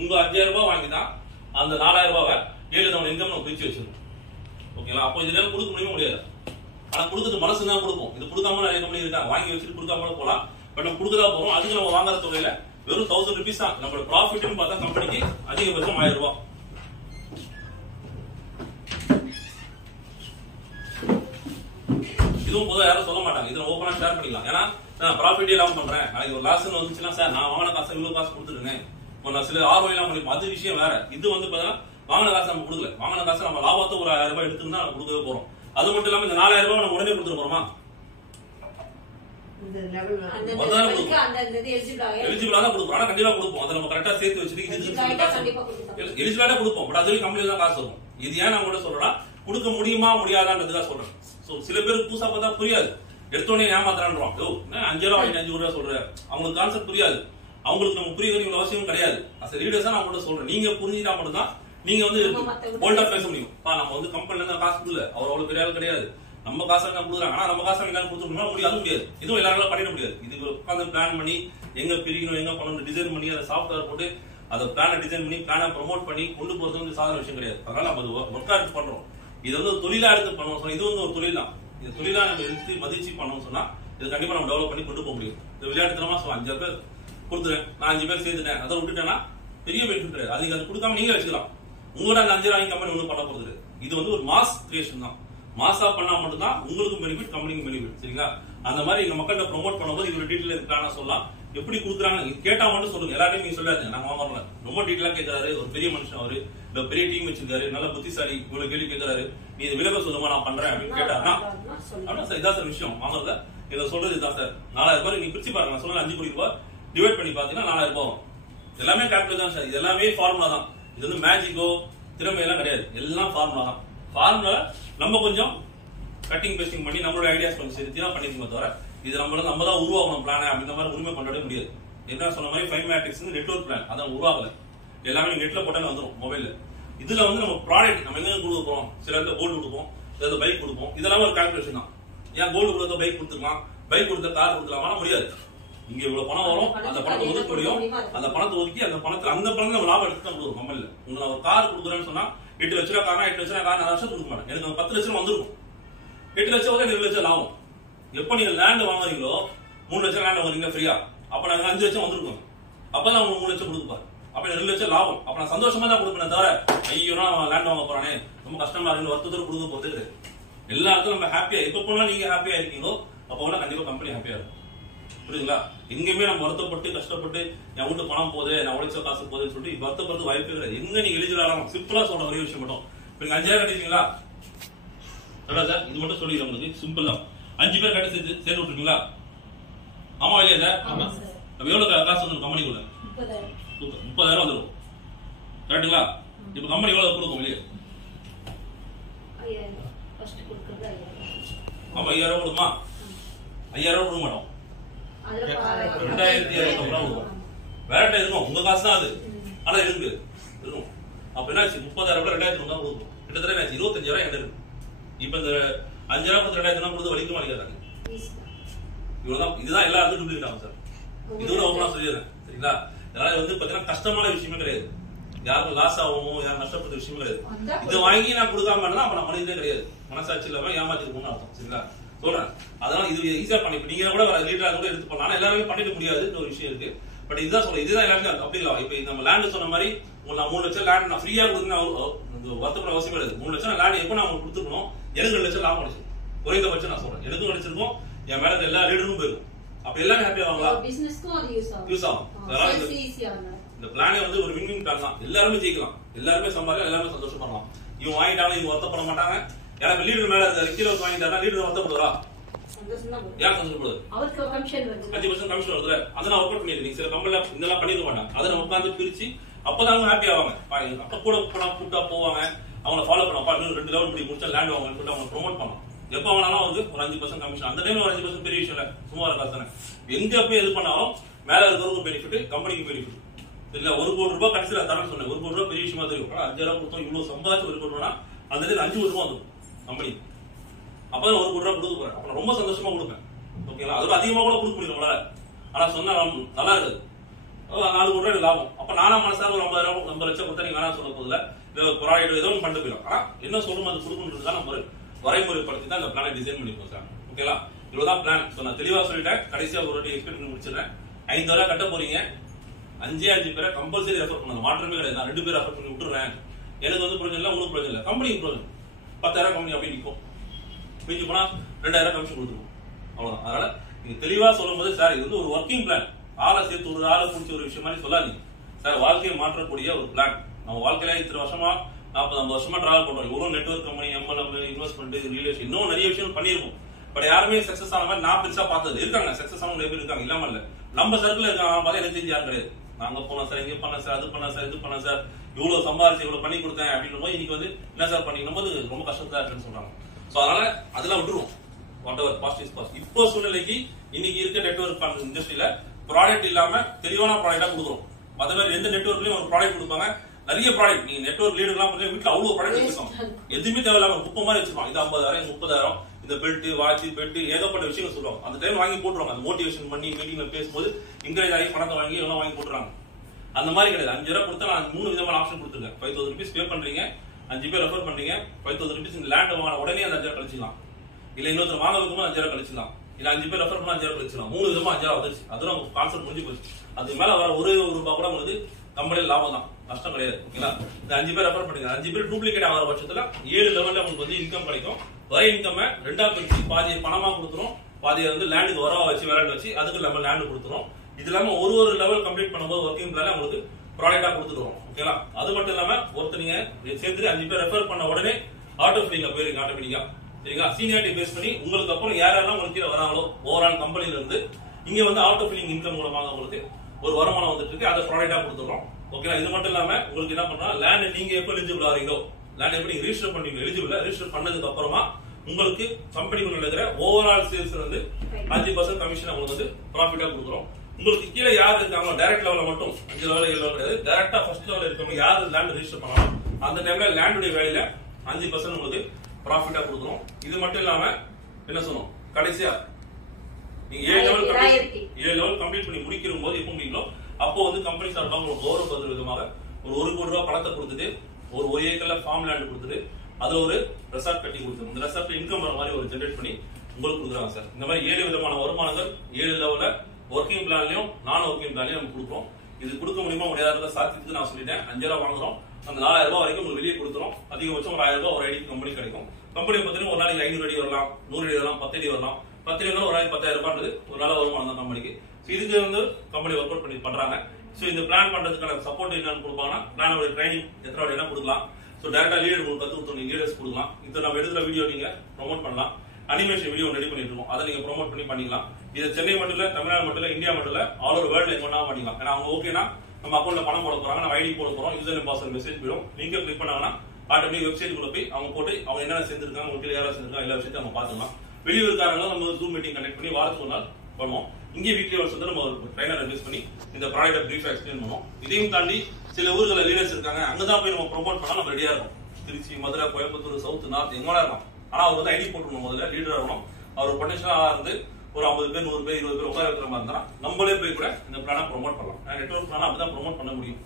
உங்க 5000 ரூபாய் வாங்கிதான் அந்த 4000 ரூபாவை 7 விதமான இன்கம் நம்ம பிரிச்சு வச்சிருக்கோம். ஓகேங்களா? அப்போ இதுல கொடுக்க முடியாது. ஆனா கொடுக்கறது மனசு தான் கொடுக்கும். இது கொடுக்காம நிறைய கம்பெனி இருக்காங்க, வாங்கி வச்சுட்டு கொடுக்காம போலாம். பட் நம்ம கொடுக்கதா போறோம். அதுக்கு நம்ம வாங்குற தொகையில வெறும் 1000 rupees தான் நம்மளோட ப்ராஃபிட்னு பார்த்தா கம்பெனிக்கு அதிகபட்சம் 1000 ரூபாய். இதுவும் பொதுவாக யாரும் சொல்ல மாட்டாங்க. இதுல ஓப்பனா ஷேர் பண்ணிக்கலாம். ஏன்னா நான் ப்ராஃபிட்டே இல்லாம பண்றேன், நாளைக்கு ஒரு லாஸ் வந்துச்சுன்னா சார் நான் வாங்கின காசு இவ்வளவு காசு கொடுத்துருக்கேன், நான் சில ROI எல்லாம் பண்ணிப்போம். அது விஷயம் வேற. இது வந்து பாத்தீங்கன்னா வாங்கின காசு நம்ம கொடுக்கல, வாங்கின காசு நம்ம லாபத்தை ஒரு 1000 ரூபாய் எடுத்துருந்தா நம்ம கொடுக்கவே போறோம். அது மட்டும் இல்லாம இந்த 4000 ரூபாய் நம்ம உடனே கொடுத்துட்டு போறோமா? எலிஜிபிளா தான் கொடுப்போம். ஆனா கண்டிப்பா கொடுப்போம். அதை நம்ம கரெக்டா சேர்த்து வச்சுட்டு எலிஜிபிளா கொடுப்போம். பட் அதுவே கம்பெனி தான் காசு வரும். இது ஏன் நான் கூட சொல்றேன்னா, கொடுக்க முடியுமா முடியாதான்றதுக்காக சொல்றேன். சில பேருக்கு புதுசா பார்த்தா புரியாது, எடுத்தோடனே ஏமாத்துறான். 5 ரூபா 5 ரூபா சொல்றேன், அவங்களுக்கு கான்செப்ட் புரியாது. அவங்களுக்கு நம்ம புரிய வேண்டிய அவசியம் கிடையாது. அஸ் ரீடர்ஸா நான் கூட சொல்றேன், நீங்க புரிஞ்சுட்டா மட்டும் தான் நீங்க வந்து போல்டா பேச முடியும். நம்ம வந்து கம்பெனில இருந்து காசு கொடுக்கல, அவர் அவ்வளவு பெரிய ஆள் கிடையாது, நம்ம காசை தான் கொடுக்குறாங்க. ஆனா நம்ம காசை எல்லாரும் கொடுத்துருக்கோம்னா முடியாது, முடியாது. இதுவும் எல்லாரும் பண்ணிட முடியாது. இதுக்கு உட்காந்து பிளான் பண்ணி எங்க பிரிக்கணும், எங்க பண்ணணும், டிசைன் பண்ணி அதை சாஃப்ட்வேர் போட்டு அதை பிளானை டிசைன் பண்ணி பிளானை ப்ரமோட் பண்ணி கொண்டு போறது வந்து சாதாரண விஷயம் கிடையாது. அதனால நம்ம ஒர்க் எடுத்து பண்றோம். இது வந்து தொழிலா எடுத்து பண்ணுவோம் சொன்னா, இது வந்து ஒரு தொழில் தான். இது தொழிலா நம்ம எடுத்து மதிச்சு பண்ணோம் சொன்னா இது கண்டிப்பா நம்ம டெவலப் பண்ணி கொண்டு போக முடியும். இந்த விளையாட்டுத்தனமா 5 பேர் கொடுத்துறேன், நான் 5 பேர் சேர்த்துட்டேன், அதை விட்டுட்டேன்னா பெரிய பெனிஃபிட் கிடையாது. அதுக்கு அதை கொடுக்காம நீங்க வச்சுக்கலாம். உங்களோட அந்த 5 ரூபாய் கம்பெனி ஒன்றும் பண்ண போறது. இது வந்து ஒரு மாஸ் கிரியேஷன் தான். மாசா பண்ணா மட்டும் தான் உங்களுக்கும் பெனிஃபிட், கம்பெனிக்கும் பெனிஃபிட். சரிங்களா? அந்த மாதிரி எங்க மக்கள்கிட்ட ப்ரொமோட் பண்ணும்போது இவ்வளவு டீட்டெயில் இருக்கான சொல்லலாம். எப்படி கொடுக்குறாங்க கேட்டா மட்டும் சொல்லுங்க. எல்லாத்தையும் நீங்க சொல்லாதீங்க, நாங்க வாங்கல. ரொம்ப டீட்டெயிலா கேட்கறாரு, ஒரு பெரிய மனுஷன் அவரு, இல்ல பெரிய டீம் வச்சிருக்காரு, நல்ல புத்திசாலி, இவ்வளவு கேள்வி கேட்கறாரு, நீ இது விலக சொல்லுமா நான் பண்றேன் அப்படின்னு கேட்டாருன்னா சார் இதான் சார் விஷயம் வாங்குறத இதை சொல்றது இதுதான் சார். 4000 ரூபாய் நீங்க பிரிச்சு பாருங்க. நான் சொன்ன 5 கோடி ரூபாய் டிவைட் பண்ணி பாத்தீங்கன்னா 4000 ரூபாய் வரும். எல்லாமே கால்குலேட் தான் சார். இது எல்லாமே ஃபார்முலா தான். இது வந்து மேஜிக்கோ திறமை எல்லாம் கிடையாது, எல்லாம் ஃபார்முலா தான். ஃபார்முலா நம்ம கொஞ்சம் கட்டிங் பேஸ்டிங் பண்ணி நம்மளோட ஐடியாஸ் கொஞ்சம் சேர்த்து தான் பண்ணிருக்கோம். தவிர இது நம்ம தான் உருவாக்கணும் பிளான் அப்படின்ற மாதிரி உரிமை கொண்டாட முடியாது. என்ன சொன்ன மாதிரி 5 மேட்ரிக்ஸ் நெட்வொர்க் பிளான் அதான் உருவாகல. எல்லாமே நீங்க நெட்ல போட்டாலும் வந்துடும் மொபைல்ல. இதுல வந்து நம்ம ப்ராடக்ட் நம்ம எங்க கொடுப்போம், சில இடத்துல கோல்டு கொடுப்போம், சில பைக் கொடுப்போம். இதெல்லாம் ஒரு கால்குலேஷன் தான். ஏன் கோல்டு கொடுத்த பைக் கொடுத்துக்கலாம், பைக் கொடுத்த கார் கொடுக்கலாமா? முடியாது. இங்க இவ்வளவு பணம் வரும், அந்த பணத்தை ஒதுக்க முடியும், அந்த பணத்தை ஒதுக்கி அந்த பணத்தை நம்ம லாபம் எடுத்து தான் கொடுக்கும். கம்பெனில உங்களுக்கு நான் ஒரு கார் கொடுக்குறேன்னு சொன்னா 8 லட்ச ரூபாய் காரா 8 லட்ச ரூபாய் கார் 4 வருஷம் கொடுக்க மாட்டேன். எனக்கு 10 லட்சம் வந்துருக்கும். 8 லட்சம் வந்து 2 லட்சம் லாபம். எப்ப நீங்க லேண்ட் வாங்குறீங்களோ 3 லட்சம் லேண்ட் வாங்குறீங்க ஃப்ரீயா, அப்ப நாங்க 5 லட்சம் வந்துருக்கோம். அப்பதான் அவங்க 3 லட்சம் கொடுப்பாரு. அப்ப 2 லட்சம் லாபம். அப்ப நான் சந்தோஷமா தான் கொடுப்பேன். தவிர ஐயோ நான் லேண்ட் வாங்க போறானே ரொம்ப கஷ்டமா இருக்கு வருத்தத்தோட கொடுக்க போறது. எல்லாருக்கும் நம்ம ஹாப்பியா எப்ப போனா நீங்க ஹாப்பியா இருக்கீங்களோ அப்ப போனா கண்டிப்பா கம்பெனி ஹாப்பியா இருக்கும். புரியுதுங்களா? எங்கேயுமே நம்ம வருத்தப்பட்டு கஷ்டப்பட்டு என் வீட்டு பணம் போகுது, நான் உழைச்ச காசு போகுதுன்னு சொல்லிட்டு வருத்தப்படுறது வாய்ப்பே கிடையாது. எங்க நீங்க எலிஜிபிள் ஆகலாம். சிம்பிளா சொல்ற ஒரே விஷயம் மட்டும், இப்ப நீங்க 5000 கட்டிருக்கீங்களா சார், இது மட்டும் சொல்லிடுறேன் உங்களுக்கு. சிம்பிள் தான். 5 பேர் கட்ட சேர்த்து விட்டுருக்கீங்களா? ஆமா இல்லையா சார்? நம்ம எவ்வளவு காசு வந்து கம்பெனிக்குள்ள 30,000 வந்துடும். கரெக்டுங்களா? இப்ப கம்பெனி எவ்வளவு கொடுக்கும் இல்லையா? ஆமா 5000 கொடுமா? 5000 கொடுக்க மாட்டோம். 2200 கொடுக்கும். வேற இருக்கும், உங்க காசு தான் அது. ஆனா இருக்கு இருக்கும். அப்ப என்னாச்சு 30,000 2000 தான் கொடுக்கும். கிட்டத்தட்ட என்னாச்சு 25,000 என்ன இருக்கு. இப்ப இந்த 5000 2000 கொடுத்து வலிக்க மாட்டேங்கிறாங்க. இவ்வளவுதான். இதுதான் எல்லா இடத்துக்கும் டூப்ளிகேட் சார். இதோட ஓப்பனா சொல்லிடுறேன். சரிங்களா? அதனால வந்து பாத்தீங்கன்னா கஷ்டமான விஷயமே கிடையாது. யாருக்கும் லாஸ் ஆகும், யாரும் நஷ்டப்படுற விஷயம் கிடையாது. இதை வாங்கி நான் கொடுக்காம இருந்தா அப்ப நான் மனிதனே கிடையாது. மனசாட்சி இல்லாம ஏமாத்திருக்கோம்னு அர்த்தம். சரிங்களா? சொல்றேன். அதனால இது ஈஸியா பண்ணி நீங்க கூட லீடரா கூட எடுத்து பண்ணலாம். ஆனா எல்லாருமே பண்ணிட முடியாது ஒரு விஷயம் இருக்கு. பட் இதுதான் சொல்றேன், இதுதான் எல்லாருமே அப்படி இல்ல. இப்ப நம்ம லேண்ட் சொன்ன மாதிரி நான் 3 லட்சம் லேண்ட் நான் ஃப்ரீயா கொடுக்கணும் வருத்தப்பட அவசியம் கிடையாது. 3 லட்சம் லேண்ட் எப்ப நான் உங்களுக்கு கொடுத்துக்கணும், எனக்கு 2 லட்சம் லாபம் கிடைச்சிடும். குறைந்தபட்சம் நான் சொல்றேன், எனக்கும் கிடைச்சிருக்கும், என் மேல எல்லா லீடரும் போயிருக்கும். அப்ப எல்லாமே ஹாப்பியா ஆவாங்களா? பிசினஸ்க்கும் அது யூஸ் ஆகும். இந்த பிளானே வந்து ஒரு வின் பிளான் தான். எல்லாருமே ஜெயிக்கலாம், எல்லாருமே சம்பாதிக்கலாம், எல்லாருமே சந்தோஷப்படலாம். இவங்க வாங்கிட்டாலும் இவங்க வருத்தப்பட மாட்டாங்க. எனக்கு லீடர் மேல கிலோ வாங்கிட்டாருன்னா லீடர் வருத்தப்படுறா? ஏன் சந்தோஷப்படுது? 5% கமிஷன் வருது. அதை நான் ஒர்க் அவுட் பண்ணிருக்கேன். நீங்க சில கம்பெனில இதெல்லாம் பண்ணிருக்க மாட்டாங்க. அதை நம்ம உட்காந்து பிரிச்சு அப்பதான் அவங்க ஹாப்பி ஆவாங்க. அப்ப கூட கூட்டா போவாங்க, அவங்க ஃபாலோ பண்ணுவாங்க. இன்னும் 2 லெவல் முடிச்சா லேண்ட் வாங்கன்னு சொல்லிட்டு அவங்க ப்ரொமோட் பண்ணலாம். எப்ப வாங்கினாலும் வந்து ஒரு 5% கமிஷன். அந்த டைம்ல ஒரு 5% பெரிய விஷயம் இல்ல, சும்மா காசு தானே. எங்க போய் எது பண்ணாலும் மேல இருக்கிறவங்க பெனிஃபிட், கம்பெனிக்கு பெனிஃபிட். இல்ல 1 கோடி ரூபாய் கடைசியில் தரேன்னு சொன்னேன். 1 கோடி ரூபாய் பெரிய விஷயமா தெரியும். 5,000 கொடுத்தோம், இவ்வளவு சம்பாதிச்சு 1 கோடி ரூபாய்னா அந்த இடத்துல 5 கோடி ரூபாய் வந்துடும் கம்பெனி. அப்பதான் 1 கோடி ரூபாய் கொடுக்க போறேன். அப்ப ரொம்ப சந்தோஷமா கொடுப்பேன். ஓகேங்களா? அதோட அதிகமா கூட கொடுக்க முடியும் நம்மளால. ஆனா சொன்னா நல்லா இருக்காது. 4 கோடி ரூபாய் லாபம். அப்ப நானா மனசார ஒரு 50,000 லட்சம் கொடுத்தா நீங்க வேணா சொல்ல போதுல, ப்ராடக்ட் ஏதோ ஒன்று பண்ணிட்டு போயிடும். ஆனா என்ன சொல்லணும் அது கொடுக்கணுன்றதுதான் நம்ம வரைமுறைப்படுத்தி தான் இந்த பிளானை டிசைன் பண்ணிருக்கோம் சார். ஓகேங்களா? இவ்வளவுதான் பிளான். நான் தெளிவா சொல்லிட்டேன். கடைசியா ஒரு வாட்டி எக்ஸ்பிளைன் பண்ணி முடிச்சிடறேன். 5,000 கட்ட போறீங்க, 5 பேரை கம்பல்சரி ரெஃபர் பண்ணணும். மாற்றமே கிடையாது. நான் 2 பேர் ரெஃபர் பண்ணி விட்டுறேன். எனக்கு வந்து பிரச்சனை இல்லை, உங்களுக்கு பிரச்சனை இல்லை, கம்பெனிக்கு பிரச்சனை. 10,000 கம்பெனி அப்படி நிற்கும். மிஞ்சி போனா 2,000 கமிஷன் கொடுத்துருவோம். அவ்வளவுதான். அதனால நீங்க தெளிவா சொல்லும் போது சார் இது வந்து ஒரு ஒர்க்கிங் பிளான். ஆளை சேர்த்து ஒரு ஆளை பிடிச்ச ஒரு விஷயம் மாதிரி சொல்லாதீங்க சார். வாழ்க்கையை மாற்றக்கூடிய ஒரு பிளான். நம்ம வாழ்க்கையில இத்தனை வருஷமா 40-50 வருஷமா டிராவல் பண்றோம். இவ்வளவு network company, MLM, investment, real இன்னும் நிறைய விஷயம் பண்ணிருக்கோம். பட் யாருமே சக்சஸ் ஆன மாதிரி நான் பெருசா பார்த்தது இருக்காங்க. சக்சஸ் ஆன நிறைய பேர் இருக்காங்க, இல்லாம இல்ல. நம்ம சர்க்கிள் இருக்காங்க, பார்த்தா எனக்கு தெரிஞ்சு யாரும் கிடையாது. நாங்க போனோம் சார், இங்க பண்ண சார், அது பண்ண சார், இது பண்ண சார், இவ்வளவு சம்பாதிச்சு இவ்வளவு பண்ணி கொடுத்தேன் அப்படின்னு போது இன்னைக்கு வந்து என்ன சார் பண்ணிக்கணும் போது ரொம்ப கஷ்டத்தா இருக்குன்னு சொல்றாங்க. சோ அதனால அதெல்லாம் விட்டுருவோம். Whatever past is past. இப்போ சூழ்நிலைக்கு இன்னைக்கு இருக்க நெட்வொர்க் இண்டஸ்ட்ரியில ப்ராடக்ட் இல்லாம தெளிவான ப்ராடக்டா கொடுக்குறோம். அதே மாதிரி எந்த நெட்வொர்க்லயும் ஒரு ப்ராடக்ட் கொடுப்பாங்க, நிறைய ப்ராடக்ட். நீங்க நெட்வொர்க் லீடர் எல்லாம் வீட்டுல அவ்வளவு ப்ராடக்ட் வச்சிருக்காங்க, எதுவுமே தேவையில்லாம குப்பை மாதிரி வச்சிருப்பாங்க. இது 50,000, 30,000, இந்த பெல்ட், வாட்ச், பெல்ட், ஏகப்பட்ட விஷயங்கள் சொல்லுவாங்க. அந்த டைம் வாங்கி போட்டுருவாங்க. அந்த மோட்டிவேஷன் பண்ணி மீட்டிங்ல பேசும்போது என்கரேஜ் ஆகி பணத்தை வாங்கி எல்லாம் வாங்கி போட்டுறாங்க. அந்த மாதிரி கிடையாது. 5,000 கொடுத்தா நான் 3 விதமான ஆப்ஷன் கொடுத்துருக்கேன். 5,000 rupees பே பண்றீங்க, 5 பேர் ரெஃபர் பண்றீங்க, 5,000 rupees இந்த லேண்ட் வாங்க உடனே அந்த 5,000 கழிச்சிக்கலாம். இல்ல இன்னொருத்தர் வாங்க வைக்கும்போது 5,000 கழிச்சிக்கலாம். இல்ல 5 பேர் ரெஃபர் பண்ணா 5,000 கழிச்சிக்கலாம். 3 விதமா 5,000 வந்துருச்சு. அதெல்லாம் உங்க கான்செப்ட் முடிஞ்சு போச்சு. அதுக்கு மேல வர ஒரே ஒரு ரூபாய் கூட உங்களுக்கு கம்பெனியில் லாபம் தான், நஷ்டம் கிடையாது. ஓகேங்களா? இந்த 5 பேர் ரெஃபர் பண்ணுங்க. 5 பேர் டூப்ளிகேட் ஆகிற பட்சத்துல 7 லெவல்ல உங்களுக்கு வந்து இன்கம் கிடைக்கும். வர இன்கம் 2ஆ பிரிச்சு பாதியை பணமா கொடுத்துரும், பாதியை வந்து லேண்டுக்கு வரவா வச்சு விளையாண்டு வச்சு அதுக்கு நம்ம லேண்டு கொடுத்துரும். இது இல்லாம ஒரு லெவல் கம்ப்ளீட் பண்ணும்போது ஒர்க்கிங் பிளான் உங்களுக்கு ப்ராடக்டா கொடுத்துருவோம். ஓகேங்களா? அது மட்டும் இல்லாம ஒருத்தர் நீங்க சேர்த்து 5 பேர் ரெஃபர் பண்ண உடனே ஆட்டோ ஃபில்லிங் போயிருங்க. ஆட்டோமேட்டிக்கா சரிங்களா? சீனியாரிட்டி பேஸ் பண்ணி உங்களுக்கு அப்புறம் யாரெல்லாம் உங்களுக்கு கீழே வராங்களோ ஓவரால் கம்பெனில இருந்து இங்க வந்து ஆட்டோ ஃபில்லிங் இன்கம் மூலமாக உங்களுக்கு ஒரு வருமானம் வந்துட்டு இருக்கு. அதை ப்ராடக்டா கொடுத்துறோம். ஓகேங்களா? இது மட்டும் இல்லாம உங்களுக்கு என்ன பண்றோம், லேண்ட் நீங்க எப்ப எலிஜிபிள் ஆறீங்களோ, லேண்ட் எப்படி ரிஜிஸ்டர் பண்ணீங்க, எலிஜிபிள் ரிஜிஸ்டர் பண்ணதுக்கு அப்புறமா உங்களுக்கு கம்பெனிக்குள்ள இருக்கிற ஓவரால் சேல்ஸ் வந்து 5% கமிஷன் உங்களுக்கு வந்து ப்ராஃபிட்டா கொடுக்குறோம். உங்களுக்கு கீழே யார் இருக்காங்களோ டைரக்ட் லெவல்ல மட்டும் 5 லெவல் 7 லெவல் கிடையாது, டைரக்டா ஃபர்ஸ்ட் லெவல் இருக்கவங்க யார் லேண்ட் ரிஜிஸ்டர் பண்ணலாம் அந்த டைம்ல லேண்டுடைய வேலையில 5% உங்களுக்கு ப்ராஃபிட்டா கொடுக்குறோம். இது மட்டும் இல்லாம என்ன சொன்னோம், கடைசியா நீங்க 7 லெவல் கம்ப்ளீட் பண்ணி முடிக்கிற போது எப்போ முடியுங்களோ அப்போ வந்து கம்பெனி சார்பாக உங்களுக்கு கௌரவ விதமாக ஒரு 1 கோடி ரூபாய் பணத்தை கொடுத்துட்டு ஒரு ஏக்கர்ல ஃபார்ம் லேண்ட் கொடுத்துட்டு அதுல ஒரு ரெசார்ட் கட்டி கொடுத்துரும். இந்த ரெசார்ட் இன்கம் வர மாதிரி ஒரு ஜெனரேட் பண்ணி உங்களுக்கு கொடுக்குறாங்க சார். இந்த மாதிரி 7 விதமான வருமானங்கள் 7 லெவல்ல ஒர்க்கிங் பிளான்லயும் நான் ஒர்க்கிங் பிளான்லயும் நம்ம கொடுக்குறோம். இது கொடுக்க முடியுமா முடியாத சாத்தியத்துக்கு நான் சொல்லிட்டேன். 5,000 வாங்குறோம், அந்த 4,000 ரூபாய் வரைக்கும் உங்களுக்கு வெளியே கொடுத்துரும். அதிகபட்சம் ஒரு 1,000 ரூபாய் ஒரு ஐடி கம்பெனி கிடைக்கும். கம்பெனி பார்த்தீங்கன்னா ஒரு நாளைக்கு 500 அடி வரலாம், 100 அடி வரலாம், 10 அடி வரலாம். 10 அடி ஒரு நாளைக்கு 10,000 ரூபாய் ஒரு நல்ல வருமானம் தான் கம்பெனிக்கு. இதுக்கு வந்து கம்பெனி ஒர்க் அவுட் பண்ணி பண்றாங்க. சோ இந்த பிளான் பண்றதுக்கான சப்போர்ட் என்னன்னு கொடுப்பாங்கன்னா பிளானோட ட்ரைனிங் எத்தனை வேணா கொடுக்கலாம். சோ டைரக்டா லீடர் உங்களுக்கு கத்து கொடுத்து லீடர்ஸ் கொடுக்கலாம். இது நம்ம எடுக்கிற வீடியோ நீங்க ப்ரோமோட் பண்ணலாம். அனிமேஷன் வீடியோ ரெடி பண்ணிட்டு இருக்கோம், அதை நீங்க ப்ரோமோட் பண்ணி பண்ணிக்கலாம். இது சென்னை மட்டும் இல்ல, தமிழ்நாடு மட்டும் இல்ல, இந்தியா மட்டும் இல்ல, ஆல் ஓவர் வேர்ல்டு எங்க வேணாலும் பண்ணிக்கலாம். ஏன்னா அவங்க ஓகேனா நம்ம அக்கௌண்ட்ல பணம் போட போறாங்க, நம்ம ஐடி போட போறோம், யூசர் நேம் பாஸ்வேர்ட் மெசேஜ் போயிடும். நீங்க கிளிக் பண்ணாங்கன்னா ஆட்டோமேட்டிக் வெப்சைட் குள்ள போய் அவங்க போட்டு அவங்க என்னென்ன செஞ்சிருக்காங்க, உங்களுக்கு யாரா செஞ்சிருக்காங்க எல்லா விஷயத்தையும் நம்ம பாத்துக்கலாம். வெளியூர்காரங்க நம்ம ஜூம் மீட்டிங் கனெக்ட் பண்ணி வாரத்துக்கு ஒரு நாள் பண்ணுவோம். இங்கே வீக்லி ஒன்ஸ் வந்து நம்ம ட்ரைனரை பேஸ் பண்ணி இந்த ப்ராடக்ட் பிரீஃபா எக்ஸ்பிளைன் பண்ணுவோம். இதையும் தாண்டி சில ஊர்களில் லீடர்ஸ் இருக்காங்க, அங்கதான் போய் நம்ம ப்ரொமோட் பண்ணா நம்ம ரெடியா இருக்கும். திருச்சி, மதுரை, கோயம்புத்தூர், சவுத், நார்த் எங்க இருக்கும். ஆனா அவர் வந்து ஐடி போட்டுக்கணும், முதல்ல லீடர் ஆகணும். அவர் பொட்டன்ஷியலா இருந்து ஒரு 50 பேர் 100 பேர் 20 பேர் உட்கார வைக்கிற மாதிரி இருந்தா நம்மளே போய் கூட இந்த பிளானை ப்ரொமோட் பண்ணலாம். நெட்வொர்க் பிளான் அப்படிதான் ப்ரொமோட் பண்ண முடியும்.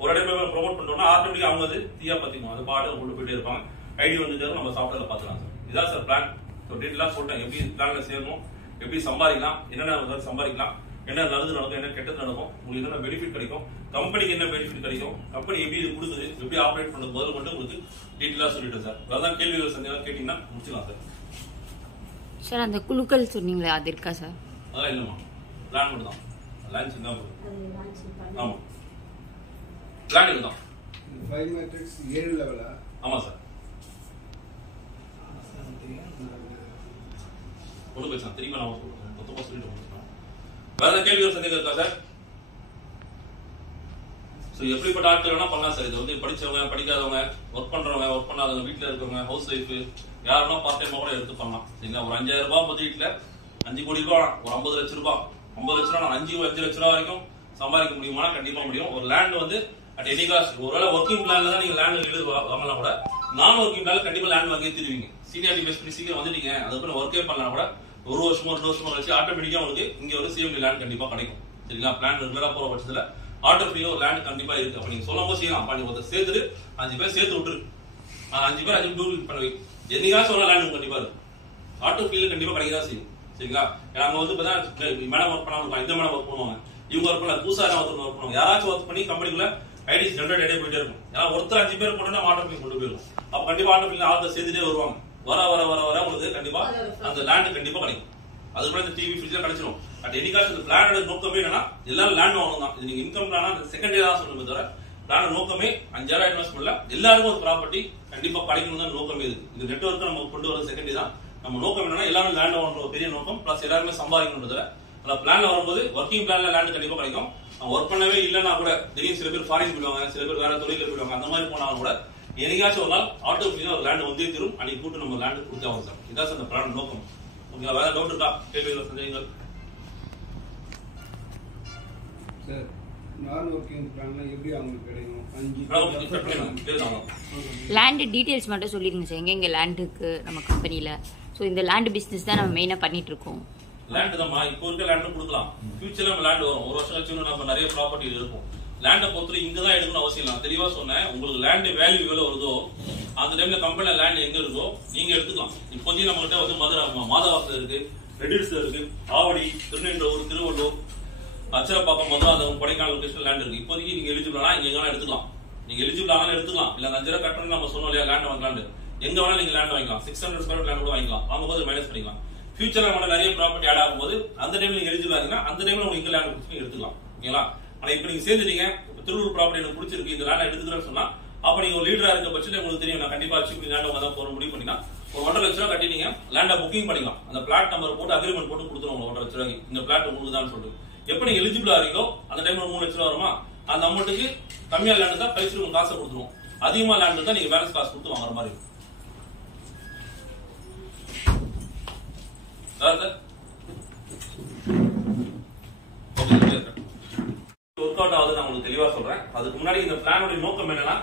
ஒரு இடத்துல ப்ரொமோட் பண்ணோம்னா ஆட்டோமேட்டிக் அவங்க வந்து தீயா பாத்தீங்க அது பாடு கொண்டு போயிட்டே இருப்பாங்க. ஐடி வந்து நம்ம சாஃப்ட்வேர்ல பாத்துக்கலாம் சார். இதான் சார் பிளான். டீட்டெயிலா சொல்லிட்டேன், எப்படி பிளான்ல சேரணும், எப்படி சம்பாதிக்கலாம், என்னென்ன சம்பாதிக்கலாம், என்ன நல்லது நடக்கும், என்ன கெட்டது நடக்கும், உங்களுக்கு என்ன பெனிஃபிட் கிடைக்கும், கம்பெனிக்கு என்ன பெனிஃபிட் கிடைக்கும், கம்பெனி எப்படி இது கொடுக்குது, எப்படி ஆப்ரேட் பண்ணுறது முதல்ல கொண்டு உங்களுக்கு டீட்டெயிலாக சொல்லிட்டேன் சார். அதான் கேள்விகள் சந்தேகம் கேட்டீங்கன்னா முடிச்சுக்கலாம் சார். சார் அந்த குழுக்கள் சொன்னீங்களே அது இருக்கா சார்? அதெல்லாம் இல்லைம்மா, பிளான் மட்டும் தான். லான்ச்சிங் தான். ஆமா, பிளானிங் தான். 5 மேட்ரிக்ஸ் 7 லெவலா? ஆமா சார். ஒன்று பேசலாம் தெரியுமா? நான் மொத்தமாக சொல்லிட்டு வேற ஏதாவது கேள்விகள் சந்தேகம் இருக்கா சார்? ஸோ எப்படிப்பட்ட ஆட்கள் வேணா பண்ணலாம் சார். இது வந்து படிச்சவங்க, படிக்காதவங்க, ஒர்க் பண்றவங்க, ஒர்க் பண்ணாதவங்க, வீட்டில் இருக்கவங்க, ஹவுஸ் ஒய்ஃப் யாருன்னா பார்ட் டைமா கூட எடுத்து பண்ணலாம். சரிங்களா? ஒரு 5000 ரூபாய் முதலீட்டுல 5 கோடி ரூபாய், ஒரு 50 லட்சம் ரூபாய், 50 லட்ச ரூபா 5 லட்ச ரூபா வரைக்கும் சம்பாதிக்க முடியுமானா கண்டிப்பா முடியும். ஒரு லேண்ட் வந்து அட் எனி காஸ்ட், ஒருவேளை ஒர்க்கிங் பிளான்ல தான் நீங்க லேண்ட் எழுதி வாங்கலாம் கூட, நான் ஒர்க்கிங் பிளான்ல கண்டிப்பா லேண்ட் வாங்கி தருவீங்க. சீனியாரிட்டி பேஸ் பண்ணி சீக்கிரம் வந்துட்டீங்க, அதுக்கப்புறம் ஒர்க்கே பண்ணலாம் கூட, 1 வருஷமோ 2 வருஷமோ கழிச்சு ஆட்டோமேட்டிக்கா உங்களுக்கு இங்க ஒரு சிஎம்டி லேண்ட் கண்டிப்பா கிடைக்கும். சரிங்களா? பிளான் ரெகுலரா போற பட்சத்துல ஆட்டோ ஃப்ரீல ஒரு லேண்ட் கண்டிப்பா இருக்கு. அப்ப நீங்க சொல்லும் போது செய்யலாம். அப்ப நீங்க ஒருத்தர் சேர்த்துட்டு 5 பேர் சேர்த்து விட்டுரு, 5 பேர் 5 டூப்ளிகேட் பண்ணி என்னைக்காச்சும் ஒரு லேண்ட் கண்டிப்பா இருக்கு. ஆட்டோ ஃப்ரீல கண்டிப்பா கிடைக்கதான் செய்யும். சரிங்களா? அங்க வந்து மேடம் ஒர்க் பண்ணாம இந்த மேடம் ஒர்க் பண்ணுவாங்க, இவங்க ஒர்க் பண்ணல, புதுசா ஒருத்தர் ஒர்க் பண்ணுவாங்க, யாராச்சும் ஒர்க் பண்ணி கம்பெனிக்குள்ள ஐடிஸ் ஜெனரேட் ஆகிட்டே போயிட்டே இருக்கும். ஏன்னா ஒருத்தர் 5 பேர் போட்டோம்னா ஆட்டோ ஃப்ரீ கொண்டு போயிருக்கும். அப்ப கண்டிப்பா ஆட்டோ ஃப்ரீல ஆள்கிட்ட சேர்த்துட்டே வருவாங்க. வர வர வர வர உங்களுக்கு கண்டிப்பா அந்த லேண்ட் கண்டிப்பா கிடைக்கும். அது கூட இந்த டிவி ஃபிரிட்ஜ் கிடைச்சிடும். அட் எனி காஸ்ட் இந்த பிளானோட நோக்கமே என்னன்னா எல்லாரும் லேண்ட் வாங்கணும் தான். இது நீங்க இன்கம் பிளானா செகண்டரி தான் சொல்லுங்க தவிர பிளானோட நோக்கமே 5000 இன்வெஸ்ட்மெண்ட்ல எல்லாருக்கும் ஒரு ப்ராப்பர்ட்டி கண்டிப்பா கிடைக்கணும் தான் நோக்கமே. இது நெட்வொர்க் நம்ம கொண்டு வர செகண்டரி தான். நம்ம நோக்கம் என்னன்னா எல்லாரும் லேண்ட் வாங்குற ஒரு பெரிய நோக்கம், பிளஸ் எல்லாருமே சம்பாதிக்கணும்ன்றத அந்த பிளான்ல வரும்போது ஒர்க்கிங் பிளான்ல லேண்ட் கண்டிப்பா கிடைக்கும். ஒர்க் பண்ணவே இல்லைன்னா கூட திடீர்னு சில பேர் ஃபாரின் போயிடுவாங்க, சில பேர் வேற தொழிலுக்கு போயிடுவாங்க. அந்த மாதிரி போனாலும் கூட என்னைக்காச்சும் ஒரு நாள் ஆட்டோ ஃப்ரீயா ஒரு லேண்ட் வந்தே தரும். அன்னைக்கு கூட்டு நம்ம லேண்ட் கொடுத்தாங்க சார். இதான் சார் அந்த பிளான் நோக்கம். ஓகேங்களா? வேற டவுட் இருக்கா? கேள்விகள் சந்தேகங்கள்? சார் நான் ஒர்க்கிங் பிளான்ல எப்படி அவங்களுக்கு கிடைக்கும்? லேண்ட் டீடைல்ஸ் மட்டும் சொல்லிடுங்க சார். எங்க லேண்ட் இருக்கு நம்ம கம்பெனில? ஸோ இந்த லேண்ட் பிசினஸ் தான் நம்ம மெயினா பண்ணிட்டு இருக்கோம். லேண்ட் தான்மா, இப்போ இருக்க லேண்ட் கொடுக்கலாம். ஃபியூச்சர்ல நம்ம லேண்ட் வரும், ஒரு வருஷம் கழிச்சு நம்ம நிறைய ப்ராப்பர்ட்டி இருக்கும். லேண்டை பொறுத்தவரை இங்க தான் எடுக்கணும் அவசியம் இல்லை. தெளிவா சொன்னேன். உங்களுக்கு லேண்ட் வேல்யூ எவ்வளவு வருதோ அந்த டைம்ல கம்பெனில லேண்ட் எங்க இருக்கோ நீங்க எடுத்துக்கலாம். இப்போதைக்கு நம்ம கிட்ட வந்து மதுரை மாதவாசல் இருக்கு, ரெடில்ஸ்ல இருக்கு, ஆவடி, திருநெல்வேலூர், திருவள்ளூர், அச்சரப்பாக்கம், மதுராந்தகம், கொடைக்கானல் லொகேஷன் லேண்ட் இருக்கு. இப்போதைக்கு நீங்க எலிஜிபிளானா இங்க எங்க எடுத்துக்கலாம். நீங்க எலிஜிபிள் ஆனாலும் எடுத்துக்கலாம். இல்ல 5 ரூபா கட்டணும் நம்ம சொன்னோம் இல்லையா, லேண்ட் வாங்கலான்னு எங்க வேணா நீங்க லேண்ட் வாங்கிக்கலாம். 600 ஸ்கொயர் லேண்ட் கூட வாங்கிக்கலாம். வாங்கும்போது மைனஸ் பண்ணிக்கலாம். ஃபியூச்சர்ல நம்ம நிறைய ப்ராப்பர்ட்டி ஆட் ஆகும்போது அந்த டைம்ல நீங்க எலிஜிபிள் ஆகுதுன்னா அந்த டைம்ல உங்களுக்கு இங்க லேண்ட் கொடுத்து எடுத்துக்கலாம். ஓகேங்களா? ஆனா இப்ப நீங்க சேர்ந்துட்டீங்க, திருவள்ளூர் ப்ராப்பர்ட்டி எனக்கு பிடிச்சிருக்கு, இந்த லேண்ட் எடுத்துக்கிறேன்னு சொன்னா அப்ப நீங்க ஒரு லீடரா இருக்க பட்சத்துல உங்களுக்கு தெரியும் நான் கண்டிப்பா அச்சீவ் பண்ணி லேண்ட் தான் போற முடிவு பண்ணினா ஒரு 1.5 லட்ச ரூபா கட்டி நீங்க லேண்டை புக்கிங் பண்ணிக்கலாம். அந்த பிளாட் நம்பர் போட்டு அக்ரிமெண்ட் போட்டு கொடுத்துருவோம் 1.5 லட்ச ரூபாய்க்கு இந்த பிளாட் உங்களுக்கு தான் சொல்லிட்டு. எப்ப நீங்க எலிஜிபிள் ஆறீங்களோ அந்த டைம்ல 3 லட்ச ரூபா வருமா, அந்த அமௌண்ட்டுக்கு கம்மியா லேண்ட் தான் பைசா உங்களுக்கு காசை கொடுத்துருவோம். அதிகமா லேண்ட் தான் நீங்க பேலன்ஸ் காசு கொடுத்து வாங்குற மாதிரி இருக்கும். ஒர்க் அவுட் ஆகுது நான் உங்களுக்கு தெளிவா சொல்றேன். அதுக்கு முன்னாடி இந்த பிளானோட நோக்கம் என்னன்னா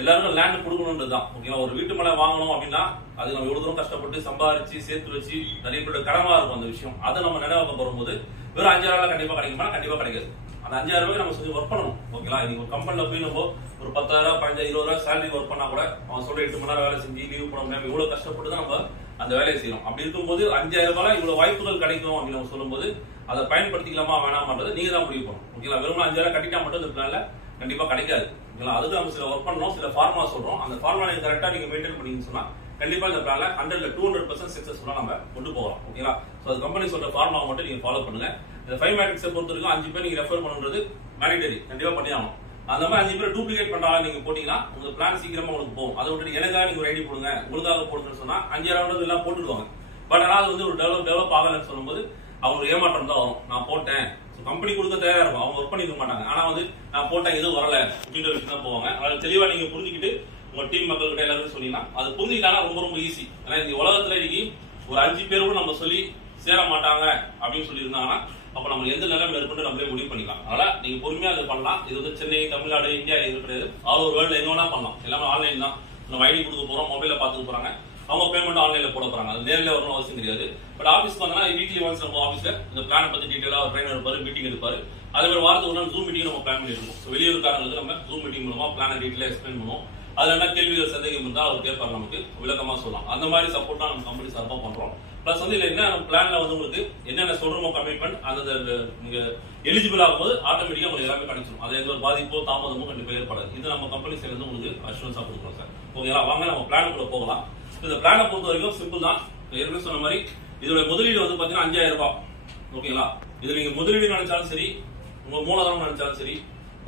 எல்லாருக்கும் லேண்ட் கொடுக்கணும்ன்றதுதான். ஓகேங்களா? ஒரு வீட்டு மேல வாங்கணும் அப்படின்னா அது நம்ம எவ்வளவு தூரம் கஷ்டப்பட்டு சம்பாதிச்சு சேர்த்து வச்சு நிறைய பேரோட கடமா இருக்கும் அந்த விஷயம். அதை நம்ம நினைவாக்க போகும்போது வெறும் 5000 ரூபாய் கண்டிப்பா கிடைக்குமா? கண்டிப்பா கிடைக்காது. அந்த 5000 ரூபாய்க்கு நம்ம சொல்லி ஒர்க் பண்ணணும். ஓகேங்களா? இன்னைக்கு ஒரு கம்பெனில போய் நம்ம ஒரு 10,000, 15,000, 20,000 சேலரி ஒர்க் பண்ணா கூட அவன் சொல்ற 8 மணி நேரம் வேலை செஞ்சு லீவ் பண்ண முடியாம இவ்வளவு கஷ்டப்பட்டு தான் நம்ம அந்த வேலையை செய்யறோம். அப்படி இருக்கும்போது 5000 ரூபாய் இவ்வளவு வாய்ப்புகள் கிடைக்கும் அப்படின்னு நம்ம சொல்லும்போது அதை பயன்படுத்திக்கலாமா வேணாமான்றது நீங்க தான் முடிவு பண்ணணும். ஓகேங்களா? வெறும் 5000 கட்டிட்டா மட்டும் இந்த பிளான்ல கண்டிப்பா கிடைக்காது. ஓகேங்களா? அதுக்கு நம்ம சில ஒர்க் பண்ணணும், சில ஃபார்முலா சொல்றோம். அந்த ஃபார்முலா நீங்க கரெக்டா நீங்க மெயின்டைன் பண்ணீங்கன்னு சொன்னா கண்டிப்பா இந்த பிளான்ல 100ல 200% சக்சஸ்ஃபுல்லா நம்ம கொண்டு போகலாம். ஓகேங்களா? சோ அது கம்பெனி சொல்ற ஃபார்முலா மட்டும் நீங்க ஃபாலோ பண்ணுங்க. இந்த 5 மேட்ரிக்ஸை பொறுத்த வரைக்கும் 5 பேர் நீங்க ரெஃபர் பண்ணுறது மேண்டேட்டரி, கண்டிப்பா பண்ணி ஆகணும். அந்த மாதிரி 5 பேர் டூப்ளிகேட் பண்றாங்க நீங்க போட்டீங்கன்னா உங்க பிளான் சீக்கிரமா உங்களுக்கு போகும். அதை விட்டு எனக்காக நீங்க ஒரு ஐடி போடுங்க, உங்களுக்காக போடுங்கன்னு சொன்னா 5000 எல்லாம் போட்டுடுவாங்க. பட் ஆனால் அது வந்து ஒரு டெவலப் ஆகலன்னு சொல்லும்போது அவங்க ஏமாற்றம் தான் வரும். நான் போட்டேன், கம்பெனி கொடுக்க தயாரா இருக்கும், அவங்க ஒர்க் பண்ணிக்க மாட்டாங்க. ஆனா வந்து நான் போட்டேன் எதுவும் வரல அப்படின்ற விஷயம் தான் போவாங்க. அதை தெளிவா நீங்க புரிஞ்சுக்கிட்டு உங்க டீம் மக்கள்கிட்ட எல்லாரும் சொன்னீங்கன்னா அது புரிஞ்சுக்கிட்டாங்கன்னா ரொம்ப ரொம்ப ஈஸி. ஏன்னா இந்த உலகத்துல இன்னைக்கு ஒரு 5 பேர் கூட நம்ம சொல்லி சேர மாட்டாங்க அப்படின்னு சொல்லி இருந்தாங்கன்னா அப்ப நம்ம எந்த நிலைமை இருக்குன்னு நம்மளே முடிவு பண்ணிக்கலாம். அதனால நீங்க பொறுமையா அதை பண்ணலாம். இது வந்து சென்னை, தமிழ்நாடு, இந்தியா இருக்கிறது ஆல் ஓவர் வேர்ல்டு எங்க வேணா பண்ணலாம். எல்லாமே ஆன்லைன் தான். நம்ம ஐடி கொடுக்க போறோம், மொபைல பாத்துக்க போறாங்க, அவங்க பேமெண்ட் ஆன்லைன்ல போட போறாங்க. அது நேரில் வரணும் அவசியம் கிடையாது. பட் ஆஃபீஸ்க்கு வந்தா வீக்லி ஒன்ஸ் நம்ம ஆஃபீஸ்ல இந்த பிளான் பத்தி டீடைலா ட்ரைனர் இருப்பாரு, மீட்டிங் இருப்பாரு. அதே மாதிரி வாரத்துக்கு ஒரு நாள் ஜூம் மீட்டிங் நம்ம பிளான் பண்ணிருக்கோம். வெளியூர்காரங்களுக்கு நம்ம ஜூம் மீட்டிங் மூலமா பிளான் டீடைலா எக்ஸ்பிளைன் பண்ணுவோம். அதுல என்ன கேள்விகள் சந்தேகம் இருந்தா அவர் கேட்பாரு, நமக்கு விளக்கமா சொல்லலாம். அந்த மாதிரி சப்போர்ட் தான் நம்ம கம்பெனி சார்பா பண்றோம். பிளஸ் வந்து என்ன பிளான்ல வந்து உங்களுக்கு என்னென்ன சொல்றோமோ கமிட்மெண்ட் அந்த நீங்க எலிஜிபிள் ஆகும்போது ஆட்டோமேட்டிக்கா உங்களுக்கு எல்லாமே கிடைச்சிடும். அது எந்த ஒரு பாதிப்போ தாமதமோ கண்டிப்பா ஏற்படாது. இது நம்ம கம்பெனி சைடுல இருந்து உங்களுக்கு அஷூரன்ஸா கொடுக்குறோம் சார். ஓகேங்களா? வாங்க நம்ம பிளானுக்குள்ள போகலாம். இந்த பிளானை பொறுத்த வரைக்கும் சிம்பிள் தான். ஏற்கனவே சொன்ன மாதிரி இதோட முதலீடு வந்து பாத்தீங்கன்னா 5000 ரூபாய். ஓகேங்களா? இது நீங்க முதலீடு நினைச்சாலும் சரி, உங்க மூலதனம் நினைச்சாலும் சரி.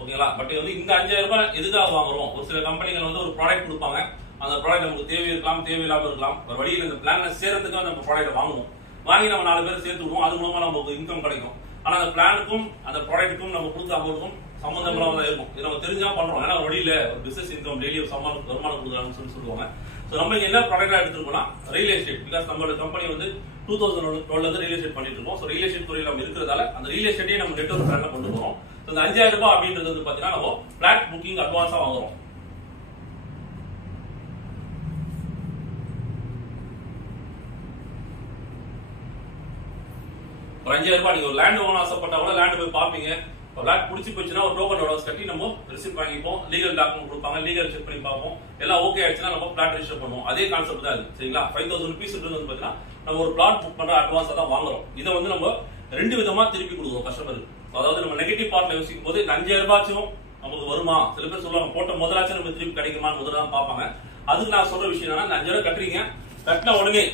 ஓகேங்களா? பட் வந்து இந்த 5000 ரூபாய் எதுக்காக வாங்குறோம்? ஒரு சில கம்பெனிகள் வந்து ஒரு ப்ராடக்ட் கொடுப்பாங்க. அந்த ப்ராடக்ட் நமக்கு தேவை இருக்கலாம், தேவையில்லாம இருக்கலாம். ஒரு வழியில் இந்த பிளான்ல சேர்றதுக்கு நம்ம ப்ராடக்ட் வாங்குவோம். வாங்கி நம்ம 4 பேர் சேர்த்து விடுவோம். அது மூலமா நமக்கு இன்கம் கிடைக்கும். ஆனா அந்த பிளானுக்கும் அந்த ப்ராடக்ட்டுக்கும் நம்ம கொடுத்த அமௌண்ட்டுக்கும் சம்பந்தம் இல்லாம தான் இருக்கும். இது நம்ம தெரிஞ்சா பண்றோம். ஏன்னா வழியில ஒரு பிசினஸ் இன்கம் டெய்லி வருமானம் கொடுக்குறாங்கன்னு சொல்லுவாங்க. ஸோ நம்ம என்ன ப்ராடக்டா எடுத்துருக்கோம்னா ரியல் எஸ்டேட். பிகாஸ் நம்மளோட கம்பெனி வந்து 2012 வந்து ரியல் எஸ்டேட் பண்ணிட்டு இருக்கோம். ஸோ ரியல் எஸ்டேட் துறையில் நம்ம இருக்கிறதால அந்த ரியல் எஸ்டேட்டே நம்ம நெட்வொர்க் பிளான்ல கொண்டு போறோம். இந்த 5000 ரூபாய் அப்படின்றது வந்து பாத்தீங்கன்னா நம்ம பிளாட் புக்கிங் அட்வான்ஸா வாங்குறோம். ஒரு 5000 ரூபாய் நீங்க ஒரு லேண்ட் வாங்கணும் ஆசைப்பட்டா கூட லேண்ட் போய் பாப்பீங்க. பிளாட் பிடிச்சி போச்சுன்னா ஒரு டோக்கன் அட்வான்ஸ் கட்டி நம்ம ரிசிப்ட் வாங்கிப்போம். லீகல் டாக்குமெண்ட் கொடுப்பாங்க, லீகல் செக் பண்ணி பார்ப்போம். எல்லாம் ஓகே ஆயிடுச்சுன்னா நம்ம பிளாட் ரெஜிஸ்டர் பண்ணுவோம். அதே கான்செப்ட் தான் இது. சரிங்களா? 5000 rupees வந்து பாத்தீங்கன்னா நம்ம ஒரு பிளாட் புக் பண்ற அட்வான்ஸா தான் வாங்குறோம். இதை வந்து நம்ம 2 விதமா திருப்பி கொடுக்குறோம் கஸ்டமருக்கு. அதாவது நம்ம நெகட்டிவ் பார்ட்ல யோசிக்கும் போது 5000 ரூபாயும் நமக்கு வருமா? சில பேர் சொல்லுவாங்க போட்ட முதலாச்சும் நம்ம திருப்பி கிடைக்குமான்னு முதல்ல தான் பார்ப்பாங்க. அதுக்கு நான் சொல்ற விஷயம் என்னன்னா, 5000 ரூபாய் கட்டுறீங்க, கட்டின உடனே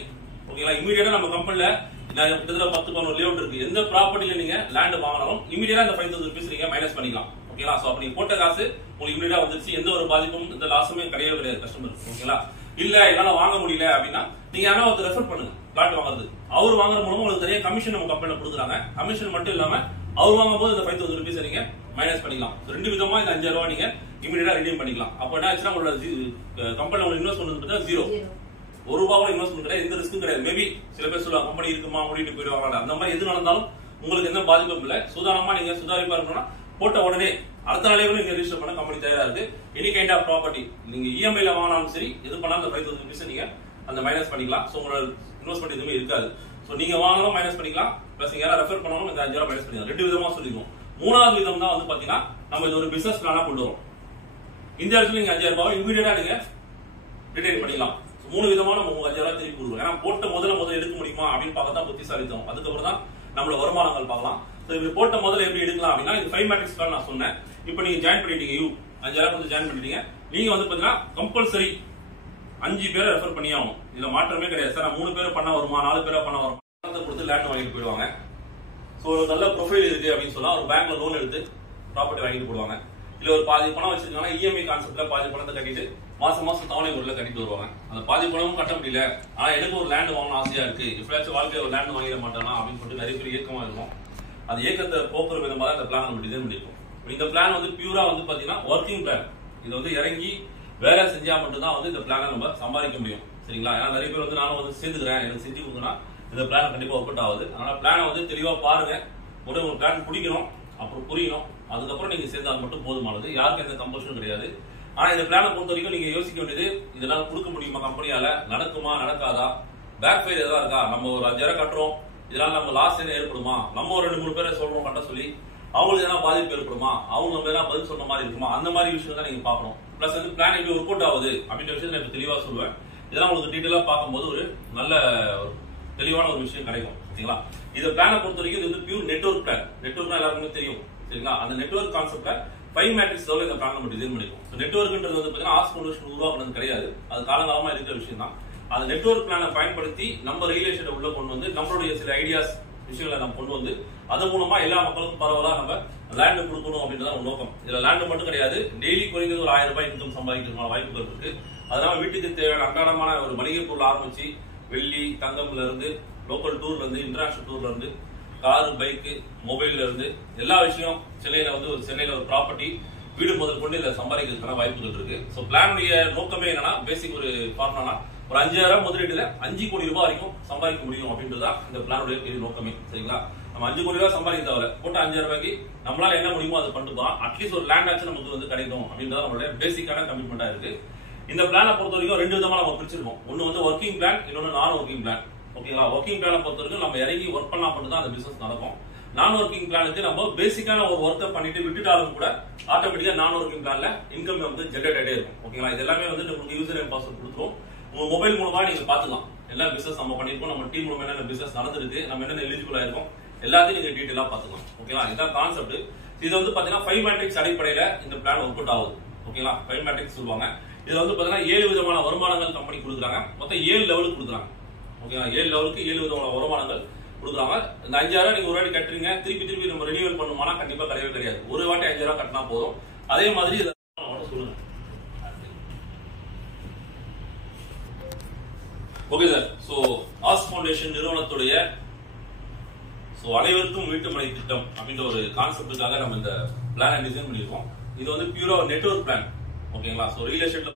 ஓகேங்களா இமீடியட்டா நம்ம கம்பெனில 10-11 லேஅவுட் இருக்கு. எந்த ப்ராப்பர்ட்டில நீங்க லேண்ட் வாங்கினாலும் இமீடியட்டா அந்த 5000 rupees நீங்க மைனஸ் பண்ணிக்கலாம். ஓகேங்களா? சோ அப்ப நீங்க போட்ட காசு உங்களுக்கு இமீடியட்டா வந்துருச்சு. எந்த ஒரு பாதிப்பும் எந்த லாஸுமே கிடையாது கஸ்டமர். ஓகேங்களா? இல்ல என்னால வாங்க முடியல அப்படின்னா நீங்க யாரா ஒருத்தர் ரெஃபர் பண்ணுங்க பிளாட் வாங்குறது. அவர் வாங்குற மூலமா உங்களுக்கு நிறைய கமிஷன் நம்ம கம்பெனில கொடுக்குறாங்க. கமிஷன் மட்டும் இல்லாம அவர் வாங்கும் போது இந்த 5000 rupees நீங்க மைனஸ் பண்ணிக்கலாம். 2 விதமா இந்த 5000 ரூபாய் நீங்க இமீடியட்டா ரிடீம் பண்ணிக்கலாம். அப்ப என்ன ஆச்சுன்னா உங்களோட கம்பெனில உங்களுக்கு இன்வெஸ்ட்மெண்ட் வந்து 0. ₹1 கூட இன்வெஸ்ட்மெண்ட் கிடையாது, எந்த ரிஸ்க்கும் கிடையாது. மேபி சில பேர் சொல்லுவாங்க கம்பெனி இருக்குமா மூடிட்டு போயிடுவாங்க. அந்த மாதிரி எது நடந்தாலும் உங்களுக்கு எந்த பாதிப்பும் இல்லை. சுதாரணமா நீங்க சுதாரிப்பா இருக்கணும்னா போட்ட உடனே அடுத்த நாளே நீங்க ரெஜிஸ்டர் பண்ண கம்பெனி தயாரா இருக்கு. எனி கைண்ட் ஆஃப் ப்ராப்பர்ட்டி நீங்க இஎம்ஐல வாங்கினாலும் சரி, எது பண்ணாலும் அந்த 5000 rupees நீங்க அந்த மைனஸ் பண்ணிக்கலாம். சோ உங்களோட இன்வெஸ்ட்மெண்ட் எதுவுமே இருக்காது. சோ நீங்க வாங்கலாம் மைனஸ் பண்ணிக்கலாம். பிளஸ் நீங்க யாராவது ரெஃபர் பண்ணாலும் இந்த 5000 மைனஸ் பண்ணிக்கலாம். 2 விதமா சொல்லிடுவோம். 3வது விதம் தான் வந்து பாத்தீங்கன்னா நம்ம இது ஒரு பிசினஸ் பிளானா கொண்டு வரோம். இந்த இடத்துல நீங்க 5000 ரூபாய் இமீடியட்டா நீங்க ரிட்டைன் பண்ணிக்கலாம். 3 விதமா நம்ம 5000 ரூபாய் திருப்பி கொடுக்குறோம். ஏன்னா போட்ட முதல்ல எடுக்க முடியுமா அப்படின்னு பார்க்க தான் புத்திசாலித்தோம். அதுக்கப்புறம் தான் நம்மளோட வருமானங்கள் பார்க்கலாம். சோ இப்படி போட்ட முதல்ல எப்படி எடுக்கலாம் அப்படின்னா இது 5 மேட்ரிக்ஸ் பிளான் நான் சொன்னேன். இப்போ நீங்க ஜாயின் பண்ணிட்டீங்க, 5000 வந்து ஜாயின் பண்ணிட்டீங்க. நீங்க வந்து பாத்தீங்கன்னா கம்பல்சரி 5 பேரை ரெஃபர் பண்ணி ஆகணும். இதுல மாற்றமே கிடையாது. சார் 3 பேரை பண்ணா வருமா, 4 பேரை பண்ணா வருமா, கொடுத்து லேண்ட் வாங்கிட்டு போயிடுவாங்க. சோ ஒரு நல்ல ப்ரொஃபைல் இருக்கு அப்படின்னு சொன்னா ஒரு பேங்க்ல லோன் எடுத்து ப்ராப்பர்ட்டி வாங்கிட்டு போடுவாங்க. இல்ல ஒரு பாதி பணம் வச்சிருக்காங்கன்னா இஎம்ஐ கான்செப்ட்ல பாதி பணத்தை கட்டிட்டு மாசம் தவணை முறையில கட்டிட்டு வருவாங்க. அந்த பாதி பணமும் கட்ட முடியல, ஆனா எனக்கு ஒரு லேண்ட் வாங்கணும் ஆசையா இருக்கு, எப்படியாச்சும் வாழ்க்கையில ஒரு லேண்ட் வாங்கிட மாட்டானா அப்படின்னு சொல்லிட்டு நிறைய பேர் ஏக்கமா இருக்கும். அந்த ஏக்கத்தை போக்குற விதமா தான் இந்த பிளான் நம்ம டிசைன் பண்ணிருக்கோம். இந்த பிளான் வந்து பியூரா வந்து பாத்தீங்கன்னா ஒர்க்கிங் பிளான். இது வந்து இறங்கி வேலை செஞ்சா மட்டும்தான் வந்து இந்த பிளானை நம்ம சம்பாதிக்க முடியும். சரிங்களா? ஏன்னா நிறைய பேர் வந்து நானும் வந்து சேர்ந்துக்கிறேன், எனக்கு செஞ்சு கொடுக்கணும், இந்த பிளான் கண்டிப்பா ஒர்க் அவுட் ஆகுது. அதனால பிளானை வந்து தெளிவா பாருங்க. முதல்ல ஒரு பிளான் பிடிக்கணும், அப்புறம் புரியணும், அதுக்கப்புறம் நீங்க சேர்ந்தால் மட்டும் போதுமானது. யாருக்கும் எந்த கம்பல்ஷனும் கிடையாது. ஆனா இந்த பிளானை பொறுத்த வரைக்கும் நீங்க யோசிக்க வேண்டியது, இதெல்லாம் கொடுக்க முடியுமா கம்பெனியால, நடக்குமா நடக்காதா, பேக் ஃபயர் எதாவது இருக்கா, நம்ம ஒரு 5000 கட்டுறோம், இதனால நம்ம லாஸ் என்ன ஏற்படுமா, நம்ம ஒரு 2-3 பேரை சொல்றோம் கட்ட சொல்லி அவங்களுக்கு எதனா பாதிப்பு ஏற்படுமா, அவங்க நம்ம எதனா பதில் சொன்ன மாதிரி இருக்குமா, அந்த மாதிரி விஷயம் தான் நீங்க பாக்கணும். பிளஸ் வந்து பிளான் எப்படி ஒர்க் அவுட் ஆகுது அப்படின்ற விஷயத்தை நான் தெளிவா சொல்லுவேன். இதெல்லாம் உங்களுக்கு டீட்டெயிலா பார்க்கும்போது ஒரு நல்ல தெளிவான ஒரு விஷயம் கிடைக்கும். சரிங்களா? இந்த பிளானை பொறுத்த வரைக்கும் இது வந்து பியூர் நெட்வொர்க் பிளான். நெட்வொர்க்னா எல்லாருக்குமே தெரியும். சரிங்களா? அந்த நெட்வொர்க் கான்செப்ட்ல 5 மேட்ரிக்ஸ் இந்த பிளான் நம்ம டிசைன் பண்ணிருக்கோம். நெட்வொர்க்ன்றது வந்து பாத்தீங்கன்னா ஆஸ்போலேஷன் உருவாக்குறது கிடையாது, அது காலகாலமா இருக்கிற விஷயம் தான். அந்த நெட்வொர்க் பிளானை பயன்படுத்தி நம்ம ரியல் எஸ்டேட் உள்ள கொண்டு வந்து நம்மளுடைய சில ஐடியாஸ் விஷயங்களை நம்ம கொண்டு வந்து அதன் மூலமா எல்லா மக்களுக்கும் பரவலா நம்ம லேண்ட் கொடுக்கணும் அப்படின்றத நோக்கம். இதுல லேண்ட் மட்டும் கிடையாது, டெய்லி குறைந்தது ஒரு 1000 ரூபாய் இன்கம் சம்பாதிக்கிறதுக்கான வாய்ப்புகள் இருக்கு. அதனால வீட்டுக்கு தேவையான அன்றாடமான ஒரு மளிகை பொருள் ஆரம்பிச்சு வெள்ளி தங்கம்ல இருந்து லோக்கல் டூர்ல இருந்து இன்டர்நேஷனல் டூர்ல இருந்து கார் பைக்கு மொபைல்ல இருந்து எல்லா விஷயம் சென்னையில வந்து ஒரு ப்ராப்பர்ட்டி வீடு முதல் கொண்டு இதை சம்பாதிக்கிறதுக்கான வாய்ப்புகள் இருக்கு. ஸோ பிளானுடைய நோக்கமே என்னன்னா, பேசிக் ஒரு ஃபார்முலா, ஒரு 5000 முதலீடுல 5 கோடி ரூபாய் வரைக்கும் சம்பாதிக்க முடியும் அப்படின்றதா இந்த பிளானுடைய பெரிய நோக்கமே. சரிங்களா? நம்ம 5 கோடி ரூபாய் சம்பாதிக்க தேவை, போட்ட 5000 ரூபாய்க்கு நம்மளால என்ன முடியுமோ அதை பண்ணிட்டு போகலாம். அட்லீஸ்ட் ஒரு லேண்ட் ஆச்சு நமக்கு வந்து கிடைக்கும் அப்படின்றத நம்மளுடைய பேசிக்கான கமிட்மெண்டா இருக்கு. இந்த பிளானை பொறுத்த வரைக்கும் 2 விதமா நம்ம பிரிச்சிருக்கோம். ஒன்னு வந்து ஒர்க்கிங் பிளான், இன்னொன்னு நான் ஒர்க்கிங் பிளான். ஓகேங்களா? ஒர்க்கிங் பிளானை பொறுத்த வரைக்கும் நம்ம இறங்கி ஒர்க் பண்ணா மட்டும் தான் அந்த பிசினஸ் நடக்கும். நான் ஒர்க்கிங் பிளானுக்கு நம்ம பேசிக்கான ஒரு ஒர்க்கை பண்ணிட்டு விட்டுட்டாலும் கூட ஆட்டோமேட்டிக்கா நான் ஒர்க்கிங் பிளான்ல இன்கம் வந்து ஜெனரேட் ஆகிட்டே இருக்கும். ஓகேங்களா, இது எல்லாமே வந்து உங்களுக்கு யூசர் நேம் பாஸ்வேர்ட் கொடுத்துரும். உங்க மொபைல் மூலமா நீங்க பாத்துக்கலாம் எல்லா பிசினஸ் நம்ம பண்ணிருக்கோம், நம்ம டீம் மூலமா என்ன பிசினஸ் நடந்திருக்கு, நம்ம என்ன எலிஜிபிள் ஆயிருக்கோம், எல்லாத்தையும் நீங்க டீடைலா பாத்துக்கலாம். ஓகேங்களா, இதான் கான்செப்ட். இது வந்து பாத்தீங்கன்னா 5 மேட்ரிக்ஸ் அடிப்படையில இந்த பிளான் ஒர்க் அவுட் ஆகுது. ஓகேங்களா, 5 மேட்ரிக்ஸ் சொல்லுவாங்க. இதுல வந்து பாத்தீங்கன்னா 7 விதமான வருமானங்கள் கம்பெனி கொடுக்குறாங்க. மொத்தம் 7 லெவலுக்கு கொடுக்குறாங்க. ஓகேங்களா, 7 லெவலுக்கு 7 விதமான வருமானங்கள் கொடுக்குறாங்க. இந்த 5000 நீங்க ஒரு வாட்டி கட்டுறீங்க, திருப்பி நம்ம ரினியூவல் பண்ணுமானா கண்டிப்பா கிடையாது. ஒரு வாட்டி 5000 கட்டினா போதும். அதே மாதிரி சொல்லுங்க. Okay sir. So as foundation நிறுவனத்துடைய அனைவருக்கும் வீட்டுமனை திட்டம் அப்படின்ற ஒரு கான்செப்டுக்காக நம்ம இந்த பிளான் டிசைன் பண்ணிருக்கோம். இது வந்து பியூரா நெட்வொர்க் பிளான். ஓகேங்களா, சோ ரியல் எஸ்டேட்ல